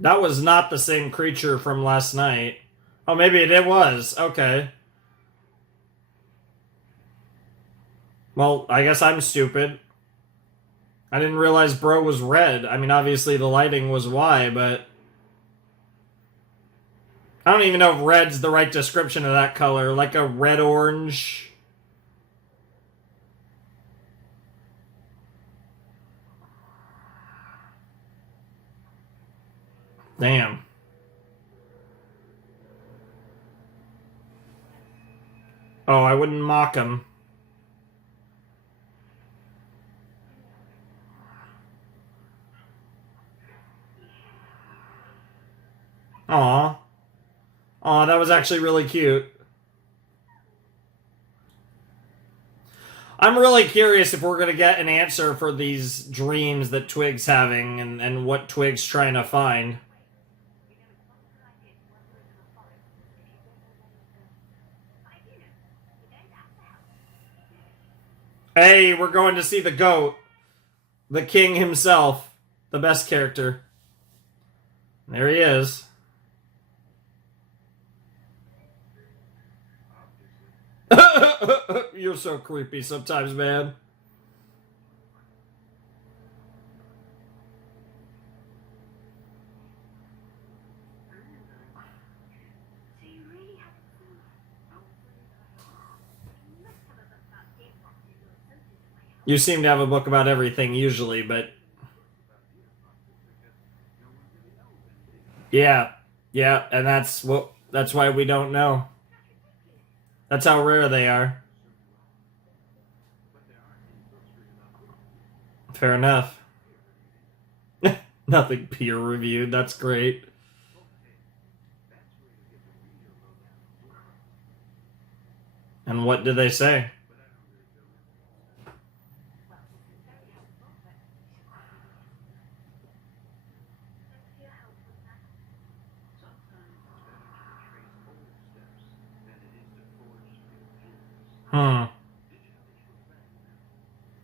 That was not the same creature from last night. Oh, maybe it was. Okay. Well, I guess I'm stupid. I didn't realize bro was red. I mean, obviously the lighting was Y, but... I don't even know if red's the right description of that color. Like a red-orange... Damn. Oh, I wouldn't mock him. Aw. Aw, that was actually really cute. I'm really curious if we're going to get an answer for these dreams that Twig's having and what Twig's trying to find. Hey, we're going to see the goat. The king himself. The best character. There he is. You're so creepy sometimes, man. You seem to have a book about everything usually, but... Yeah. Yeah, and that's why we don't know. That's how rare they are. Fair enough. Nothing peer-reviewed, that's great. And what did they say?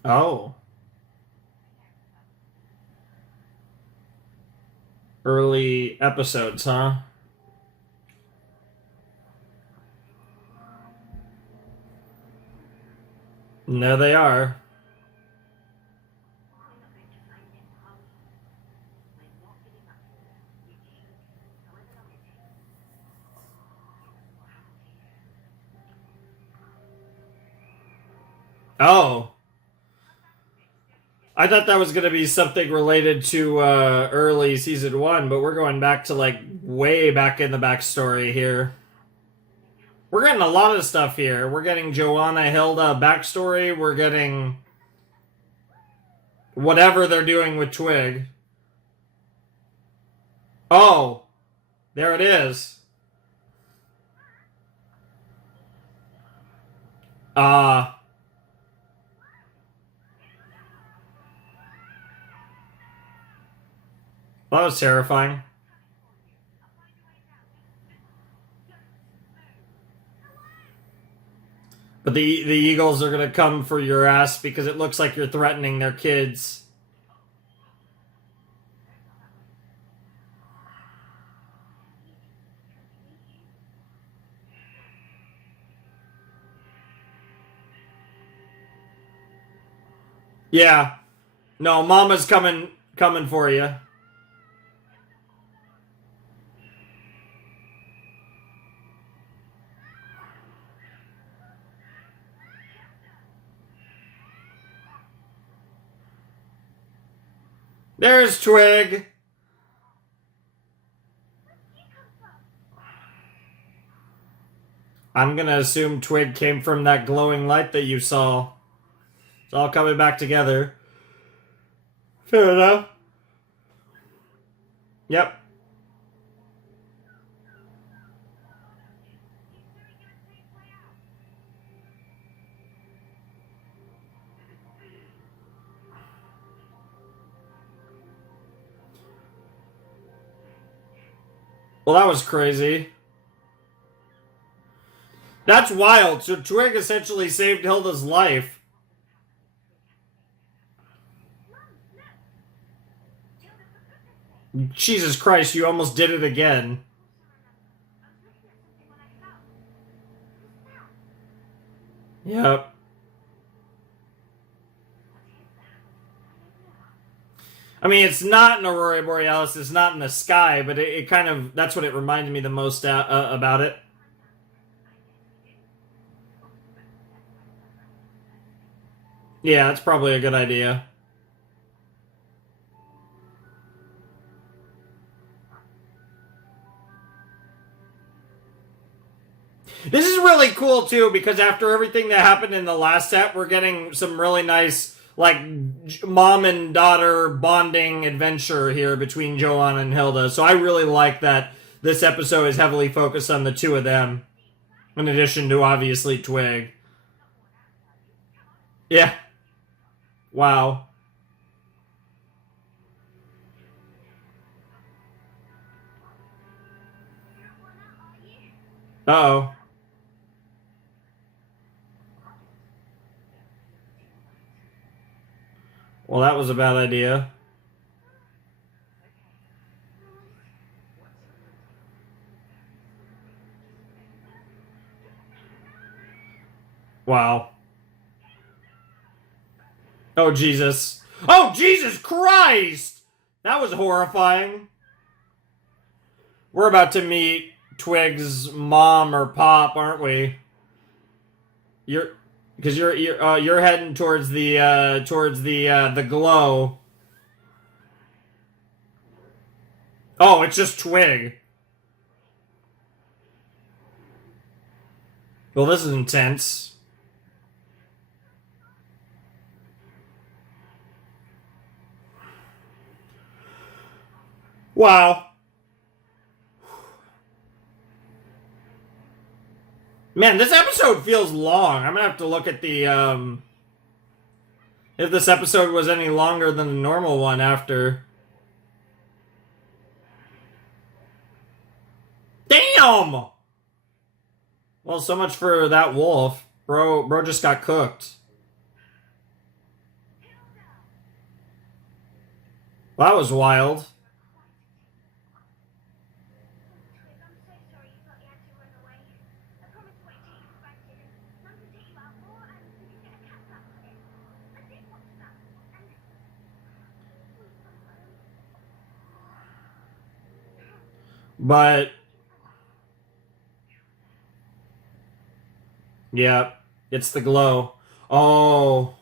Oh. Early episodes, huh? No, they are. Oh. I thought that was going to be something related to early season 1, but we're going back to, like, way back in the backstory here. We're getting a lot of stuff here. We're getting Joanna, Hilda backstory. We're getting whatever they're doing with Twig. Oh, there it is. That was terrifying. But the eagles are going to come for your ass because it looks like you're threatening their kids. Yeah. No, Mama's coming for you. There's Twig. I'm gonna assume Twig came from that glowing light that you saw. It's all coming back together. Fair enough. Yep. Well, that was crazy. That's wild. So Twig essentially saved Hilda's life. Jesus Christ, you almost did it again. Yep. I mean, it's not an aurora borealis. It's not in the sky, but it kind of, that's what it reminded me the most about it. Yeah, that's probably a good idea. This is really cool, too, because after everything that happened in the last set, we're getting some really nice, like, mom and daughter bonding adventure here between Joanna and Hilda. So I really like that this episode is heavily focused on the two of them, in addition to, obviously, Twig. Yeah. Wow. Uh-oh. Well, that was a bad idea. Wow. Oh, Jesus. Oh, Jesus Christ! That was horrifying. We're about to meet Twig's mom or pop, aren't we? Because you're heading towards the glow. Oh, it's just Twig. Well, this is intense. Wow. Man, this episode feels long. I'm gonna have to look at the, if this episode was any longer than the normal one after. Damn! Well, so much for that wolf. Bro just got cooked. Well, that was wild. But yeah, it's the glow. Oh,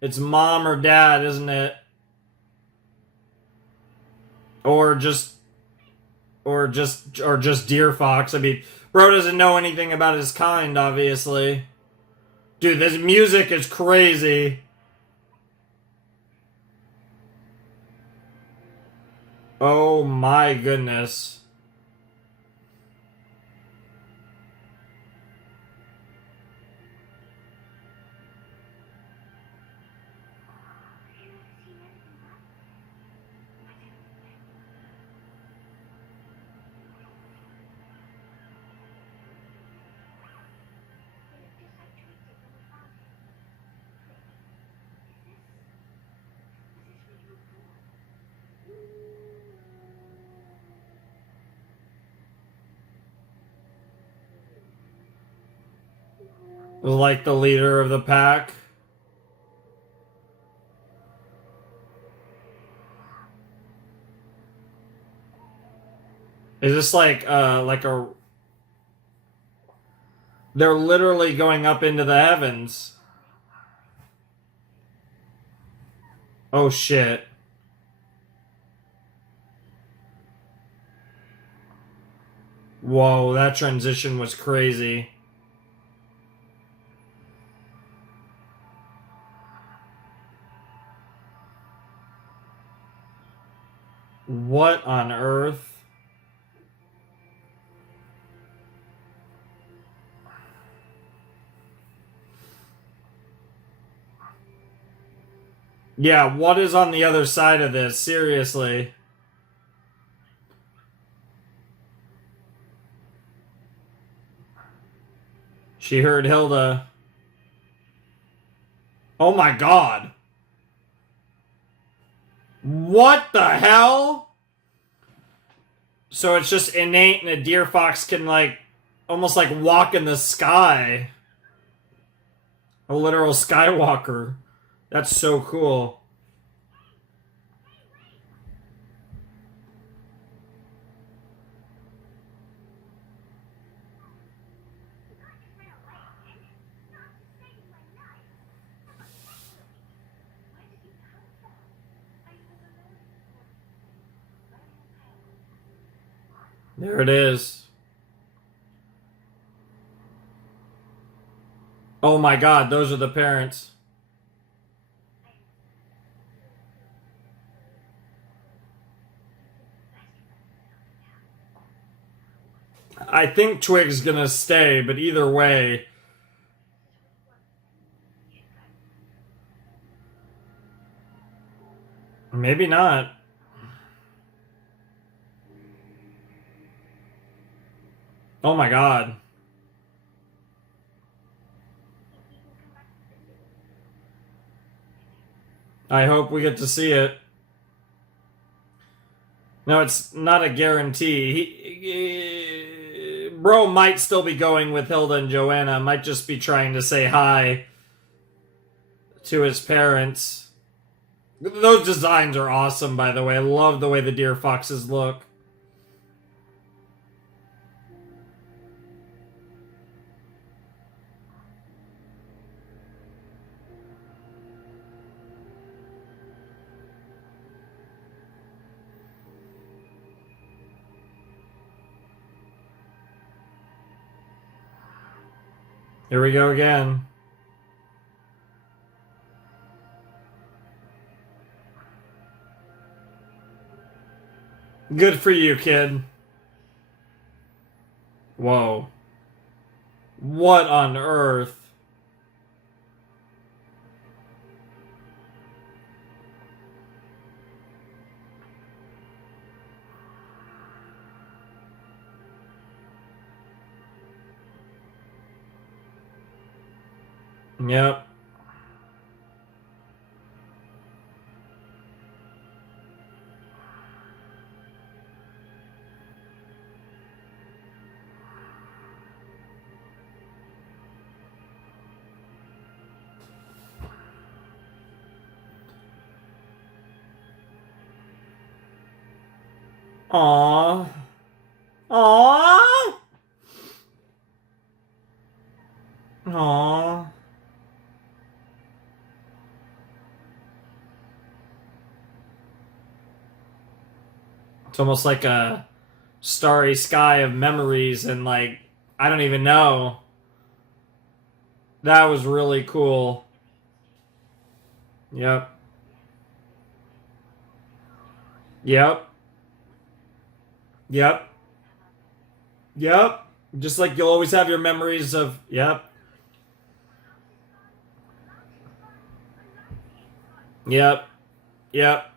it's mom or dad, isn't it? Or just Deerfox. I mean, bro doesn't know anything about his kind, obviously. Dude, this music is crazy. Oh my goodness. Like the leader of the pack. Is this like a... They're literally going up into the heavens. Oh shit. Whoa, that transition was crazy. What on earth? Yeah, what is on the other side of this? Seriously. She heard Hilda. Oh my god. What the hell? So it's just innate and a Deerfox can like almost like walk in the sky. A literal skywalker. That's so cool. There it is. Oh my god, those are the parents. I think Twig's gonna stay, but either way... Maybe not. Oh my god. I hope we get to see it. No, it's not a guarantee. Bro might still be going with Hilda and Joanna. Might just be trying to say hi to his parents. Those designs are awesome, by the way. I love the way the Deerfoxes look. Here we go again. Good for you, kid. Whoa. What on earth? Yep. Aww. Aww. Aww. It's almost like a starry sky of memories and like, I don't even know. That was really cool. Yep. Yep. Yep. Yep. Just like you'll always have your memories of, yep. Yep. Yep.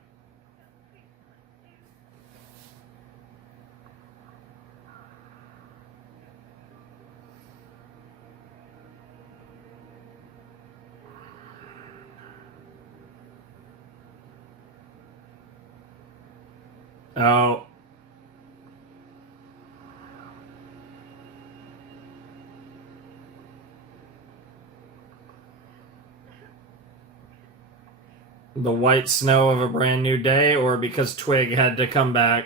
Oh. The white snow of a brand new day, or because Twig had to come back.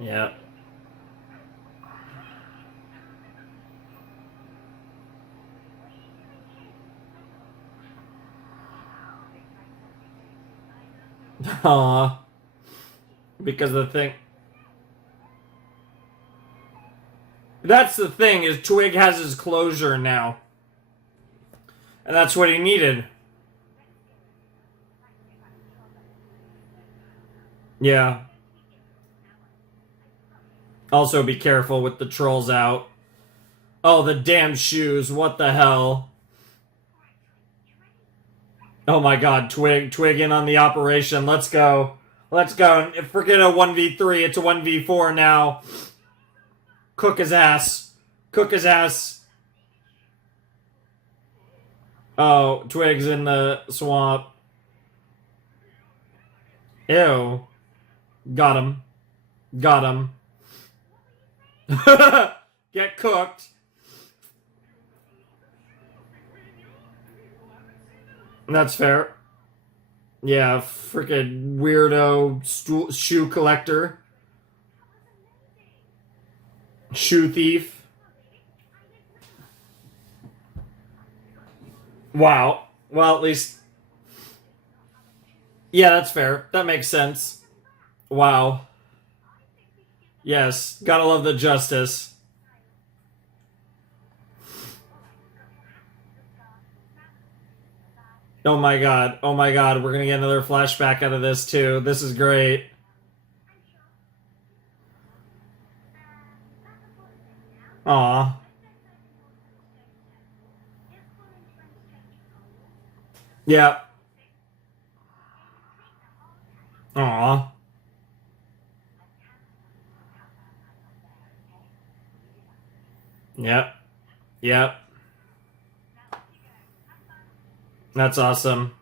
Yep. Aww. Because the thing... That's the thing, is Twig has his closure now. And that's what he needed. Yeah. Also be careful with the trolls out. Oh, the damn shoes. What the hell? Oh my god, Twig in on the operation. Let's go. Let's go. Forget a 1v3, it's a 1v4 now. Cook his ass. Cook his ass. Oh, Twig's in the swamp. Ew. Got him. Got him. Get cooked. That's fair. Yeah, freaking weirdo shoe collector. Shoe thief. Wow. Well, at least... Yeah, that's fair. That makes sense. Wow. Yes, gotta love the justice. Oh my god. Oh my god. We're gonna get another flashback out of this too. This is great. Aw. Yeah. Aw. Yep. Yep. That's awesome.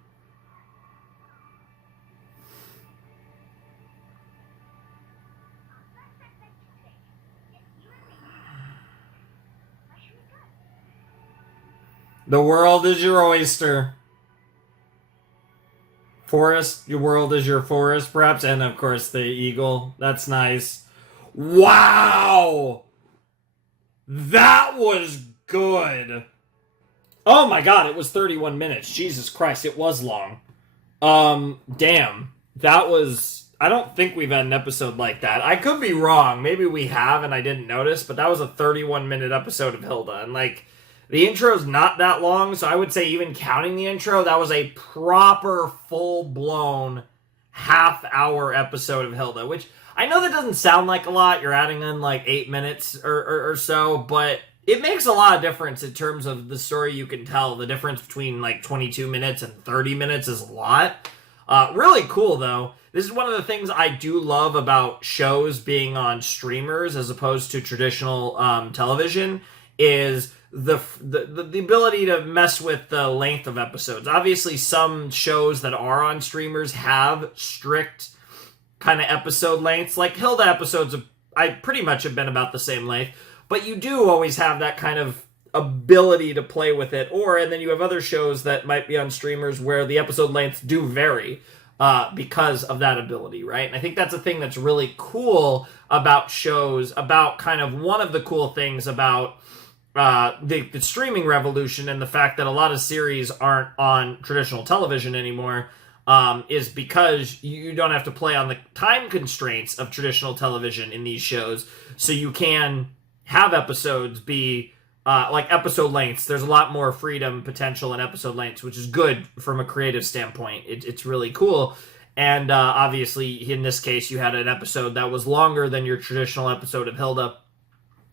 The world is your oyster. Forest, your world is your forest, perhaps, and of course the eagle. That's nice. Wow! That was good. Oh my god, it was 31 minutes. Jesus Christ, it was long. Damn. That was... I don't think we've had an episode like that. I could be wrong. Maybe we have and I didn't notice, but that was a 31-minute episode of Hilda. And, like, the intro's not that long, so I would say even counting the intro, that was a proper, full-blown, half-hour episode of Hilda, which I know that doesn't sound like a lot. You're adding in, like, 8 minutes or so, but it makes a lot of difference in terms of the story you can tell. The difference between, like, 22 minutes and 30 minutes is a lot. Really cool, though. This is one of the things I do love about shows being on streamers as opposed to traditional television is the ability to mess with the length of episodes. Obviously, some shows that are on streamers have strict kind of episode lengths. Like Hilda episodes, I pretty much have been about the same length. But you do always have that kind of ability to play with it. And then you have other shows that might be on streamers where the episode lengths do vary because of that ability, right? And I think that's a thing that's really cool about shows, about kind of one of the cool things about the streaming revolution and the fact that a lot of series aren't on traditional television anymore is because you don't have to play on the time constraints of traditional television in these shows. So you can have episodes be like episode lengths. There's a lot more freedom potential in episode lengths, which is good from a creative standpoint. It's really cool. And obviously, in this case, you had an episode that was longer than your traditional episode of Hilda.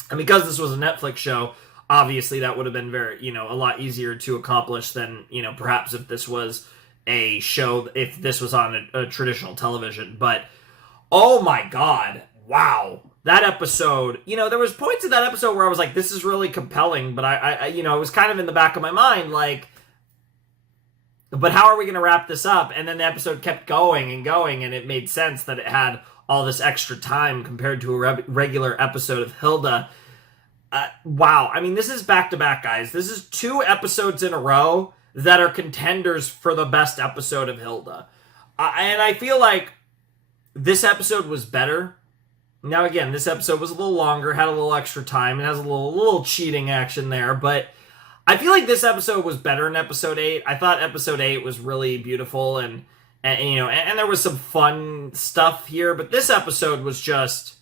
And because this was a Netflix show, obviously that would have been very, a lot easier to accomplish than, perhaps if this was a show, if this was on a traditional television. But, oh my god, wow. That episode, there was points in that episode where I was like, this is really compelling, but I it was kind of in the back of my mind, like, but how are we going to wrap this up? And then the episode kept going, and it made sense that it had all this extra time compared to a regular episode of Hilda. Wow. I mean, this is back-to-back, guys. This is 2 episodes in a row that are contenders for the best episode of Hilda. And I feel like this episode was better. Now, again, this episode was a little longer, had a little extra time, and has a little cheating action there, but I feel like this episode was better than episode 8. I thought episode 8 was really beautiful, and there was some fun stuff here, but this episode was just...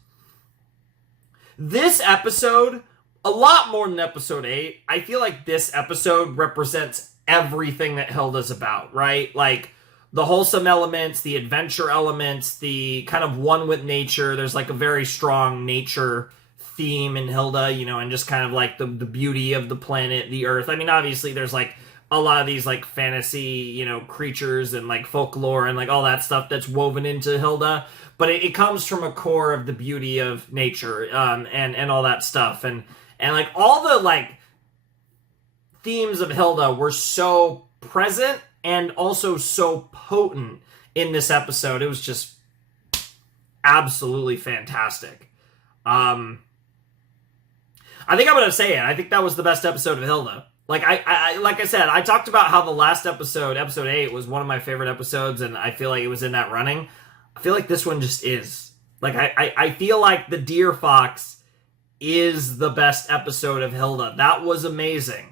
This episode, a lot more than episode 8, I feel like this episode represents everything that Hilda's about, right? Like, the wholesome elements, the adventure elements, the kind of one with nature. There's like a very strong nature theme in Hilda, and just kind of like the beauty of the planet, the earth. I mean, obviously there's like a lot of these like fantasy, creatures and like folklore and like all that stuff that's woven into Hilda. But it comes from a core of the beauty of nature and all that stuff. And like all the like themes of Hilda were so present and also so potent in this episode. It was just absolutely fantastic. I think I'm going to say it. I think that was the best episode of Hilda. Like I said, I talked about how the last episode, episode 8, was one of my favorite episodes, and I feel like it was in that running. I feel like this one just is. Like, I feel like the Deerfox is the best episode of Hilda. That was amazing.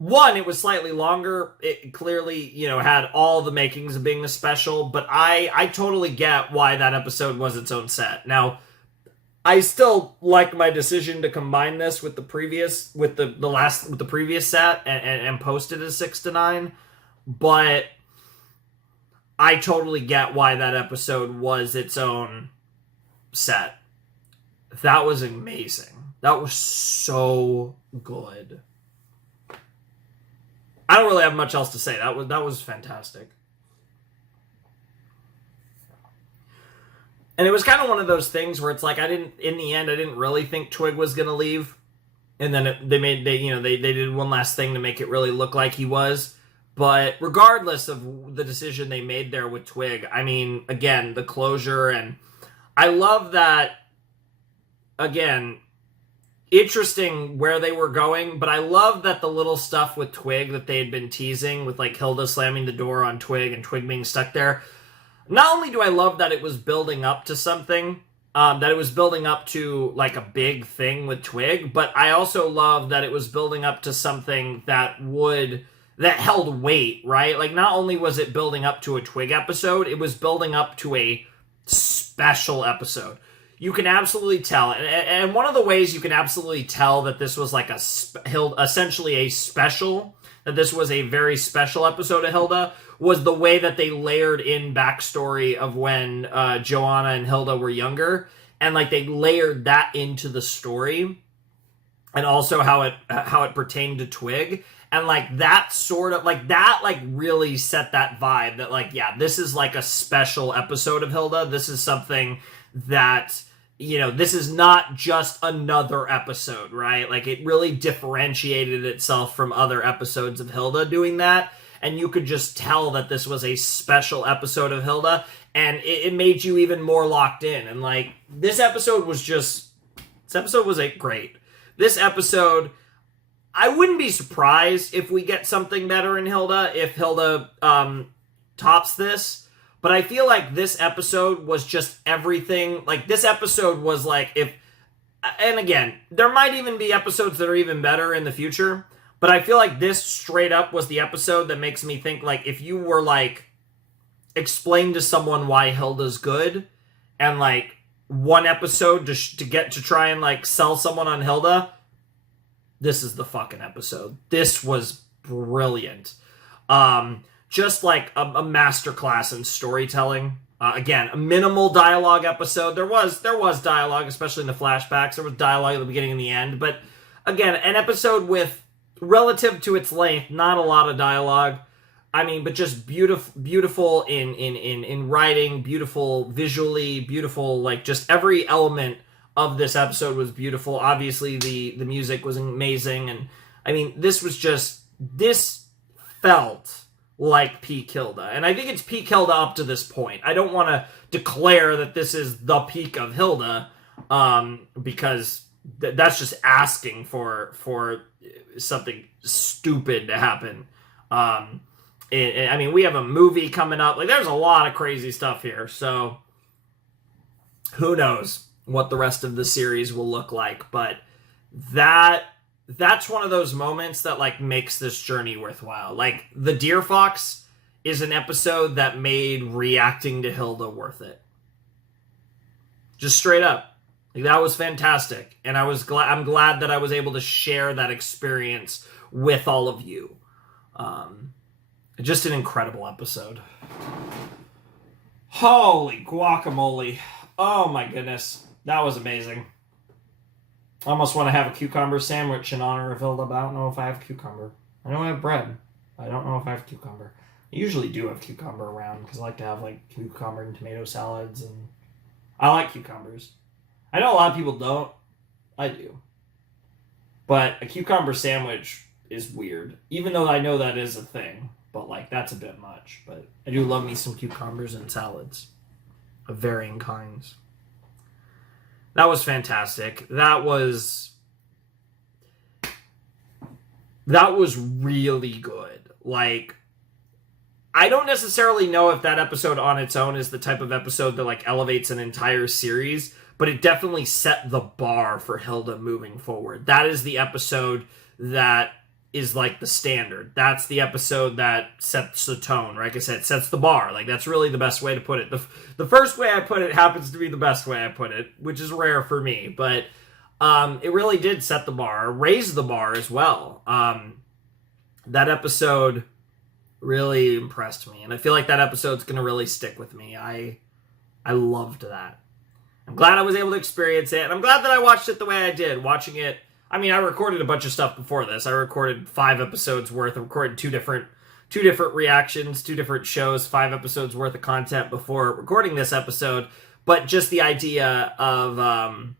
One, it was slightly longer. It clearly, had all the makings of being a special, but I totally get why that episode was its own set. Now, I still like my decision to combine this with the previous, with the previous set and post it as 6 to 9, but I totally get why that episode was its own set. That was amazing. That was so good. I don't really have much else to say. That was fantastic. And it was kind of one of those things where it's like in the end I didn't really think Twig was going to leave. And then they did one last thing to make it really look like he was. But regardless of the decision they made there with Twig, I mean, again, the closure, and I love that, again, interesting where they were going, but I love that the little stuff with Twig that they had been teasing, with like Hilda slamming the door on Twig and Twig being stuck there. Not only do I love that it was building up to something, that it was building up to like a big thing with Twig, but I also love that it was building up to something that held weight, right? Like, not only was it building up to a Twig episode, it was building up to a special episode. You can absolutely tell, and one of the ways you can absolutely tell that this was like essentially a special, that this was a very special episode of Hilda, was the way that they layered in backstory of when Joanna and Hilda were younger, and like they layered that into the story, and also how it pertained to Twig. And like that sort of like that like really set that vibe that like, yeah, this is like a special episode of Hilda. This is something that, you know, this is not just another episode, right? Like it really differentiated itself from other episodes of Hilda doing that. And you could just tell that this was a special episode of Hilda, and it made you even more locked in. And like this episode was great. This episode, I wouldn't be surprised if we get something better in Hilda, if Hilda tops this. But I feel like this episode was just everything. Like, this episode was like, and again, there might even be episodes that are even better in the future. But I feel like this straight up was the episode that makes me think, like, if you were, like, explain to someone why Hilda's good, and, like, one episode to get to try and, like, sell someone on Hilda, this is the fucking episode. This was brilliant. Just like a masterclass in storytelling. Again, a minimal dialogue episode. There was dialogue, especially in the flashbacks. There was dialogue at the beginning and the end. But again, an episode with, relative to its length, not a lot of dialogue. I mean, but just beautiful in writing, beautiful visually, beautiful, like just every element of this episode was beautiful. Obviously, the music was amazing. And I mean, this felt like peak Hilda. And I think it's peak Hilda up to this point. I don't want to declare that this is the peak of Hilda, because that's just asking for something stupid to happen. I mean, we have a movie coming up. Like, there's a lot of crazy stuff here. So, who knows what the rest of the series will look like. But that's one of those moments that, like, makes this journey worthwhile. Like, the Deerfox is an episode that made reacting to Hilda worth it. Just straight up. Like, that was fantastic. And I'm glad that I was able to share that experience with all of you. Just an incredible episode. Holy guacamole. Oh my goodness. That was amazing. I almost want to have a cucumber sandwich in honor of Hilda, but I don't know if I have cucumber. I know I have bread. I don't know if I have cucumber. I usually do have cucumber around because I like to have like cucumber and tomato salads, and I like cucumbers. I know a lot of people don't. I do. But a cucumber sandwich is weird, even though I know that is a thing. But like, that's a bit much. But I do love me some cucumbers and salads of varying kinds. That was fantastic. That was really good. Like, I don't necessarily know if that episode on its own is the type of episode that like elevates an entire series, but it definitely set the bar for Hilda moving forward. That is the episode that is like the standard. That's the episode that sets the tone. Like I said, sets the bar. Like, that's really the best way to put it. The first way I put it happens to be the best way I put it, which is rare for me. But it really did set the bar, raise the bar as well. That episode really impressed me. And I feel like that episode's going to really stick with me. I loved that. I'm glad I was able to experience it. And I'm glad that I watched it the way I did. Watching it, I mean, I recorded a bunch of stuff before this. I recorded 5 episodes worth. I recorded two different reactions, 2 different shows, 5 episodes worth of content before recording this episode. But just the idea of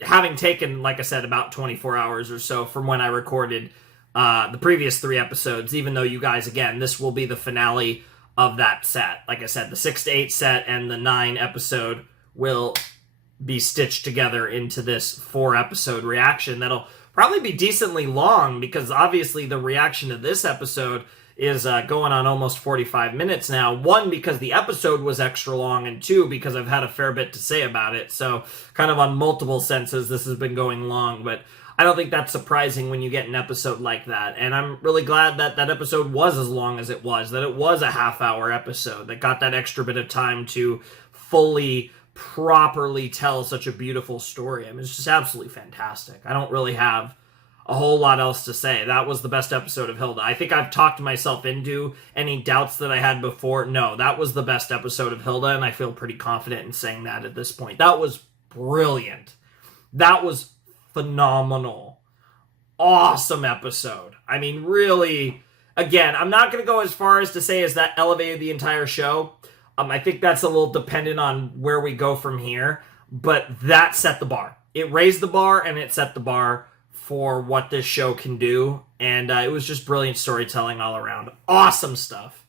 having taken, like I said, about 24 hours or so from when I recorded the previous 3 episodes, even though you guys, again, this will be the finale of that set. Like I said, the 6 to 8 set and the 9 episode will be stitched together into this 4 episode reaction that'll probably be decently long, because obviously the reaction to this episode is going on almost 45 minutes now. 1, because the episode was extra long, and 2, because I've had a fair bit to say about it. So kind of on multiple senses, this has been going long, but I don't think that's surprising when you get an episode like that. And I'm really glad that that episode was as long as it was, that it was a half-hour episode that got that extra bit of time to fully, properly tell such a beautiful story. I mean, it's just absolutely fantastic. I don't really have a whole lot else to say. That was the best episode of Hilda. I think I've talked myself into any doubts that I had before. No, that was the best episode of Hilda, and I feel pretty confident in saying that at this point. That was brilliant. That was phenomenal. Awesome episode. I mean, really, again, I'm not going to go as far as to say as that elevated the entire show. I think that's a little dependent on where we go from here, but that set the bar. It raised the bar, and it set the bar for what this show can do, and it was just brilliant storytelling all around. Awesome stuff.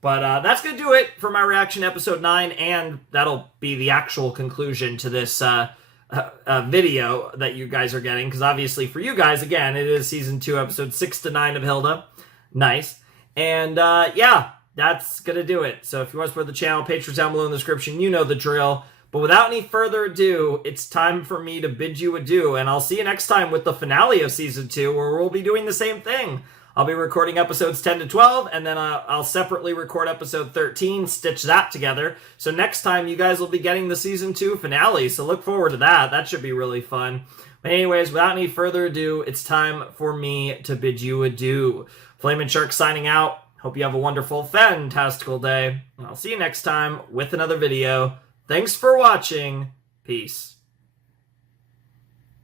But that's going to do it for my reaction to episode 9, and that'll be the actual conclusion to this video that you guys are getting, because obviously for you guys, again, it is season 2, episode 6 to 9 of Hilda. Nice. And yeah, that's going to do it. So if you want to support the channel, Patreon's down below in the description. You know the drill. But without any further ado, it's time for me to bid you adieu, and I'll see you next time with the finale of Season 2, where we'll be doing the same thing. I'll be recording episodes 10 to 12, and then I'll separately record episode 13, stitch that together. So next time, you guys will be getting the Season 2 finale, so look forward to that. That should be really fun. But anyways, without any further ado, it's time for me to bid you adieu. Flamin' Shark signing out. Hope you have a wonderful, fantastical day, and I'll see you next time with another video. Thanks for watching. Peace.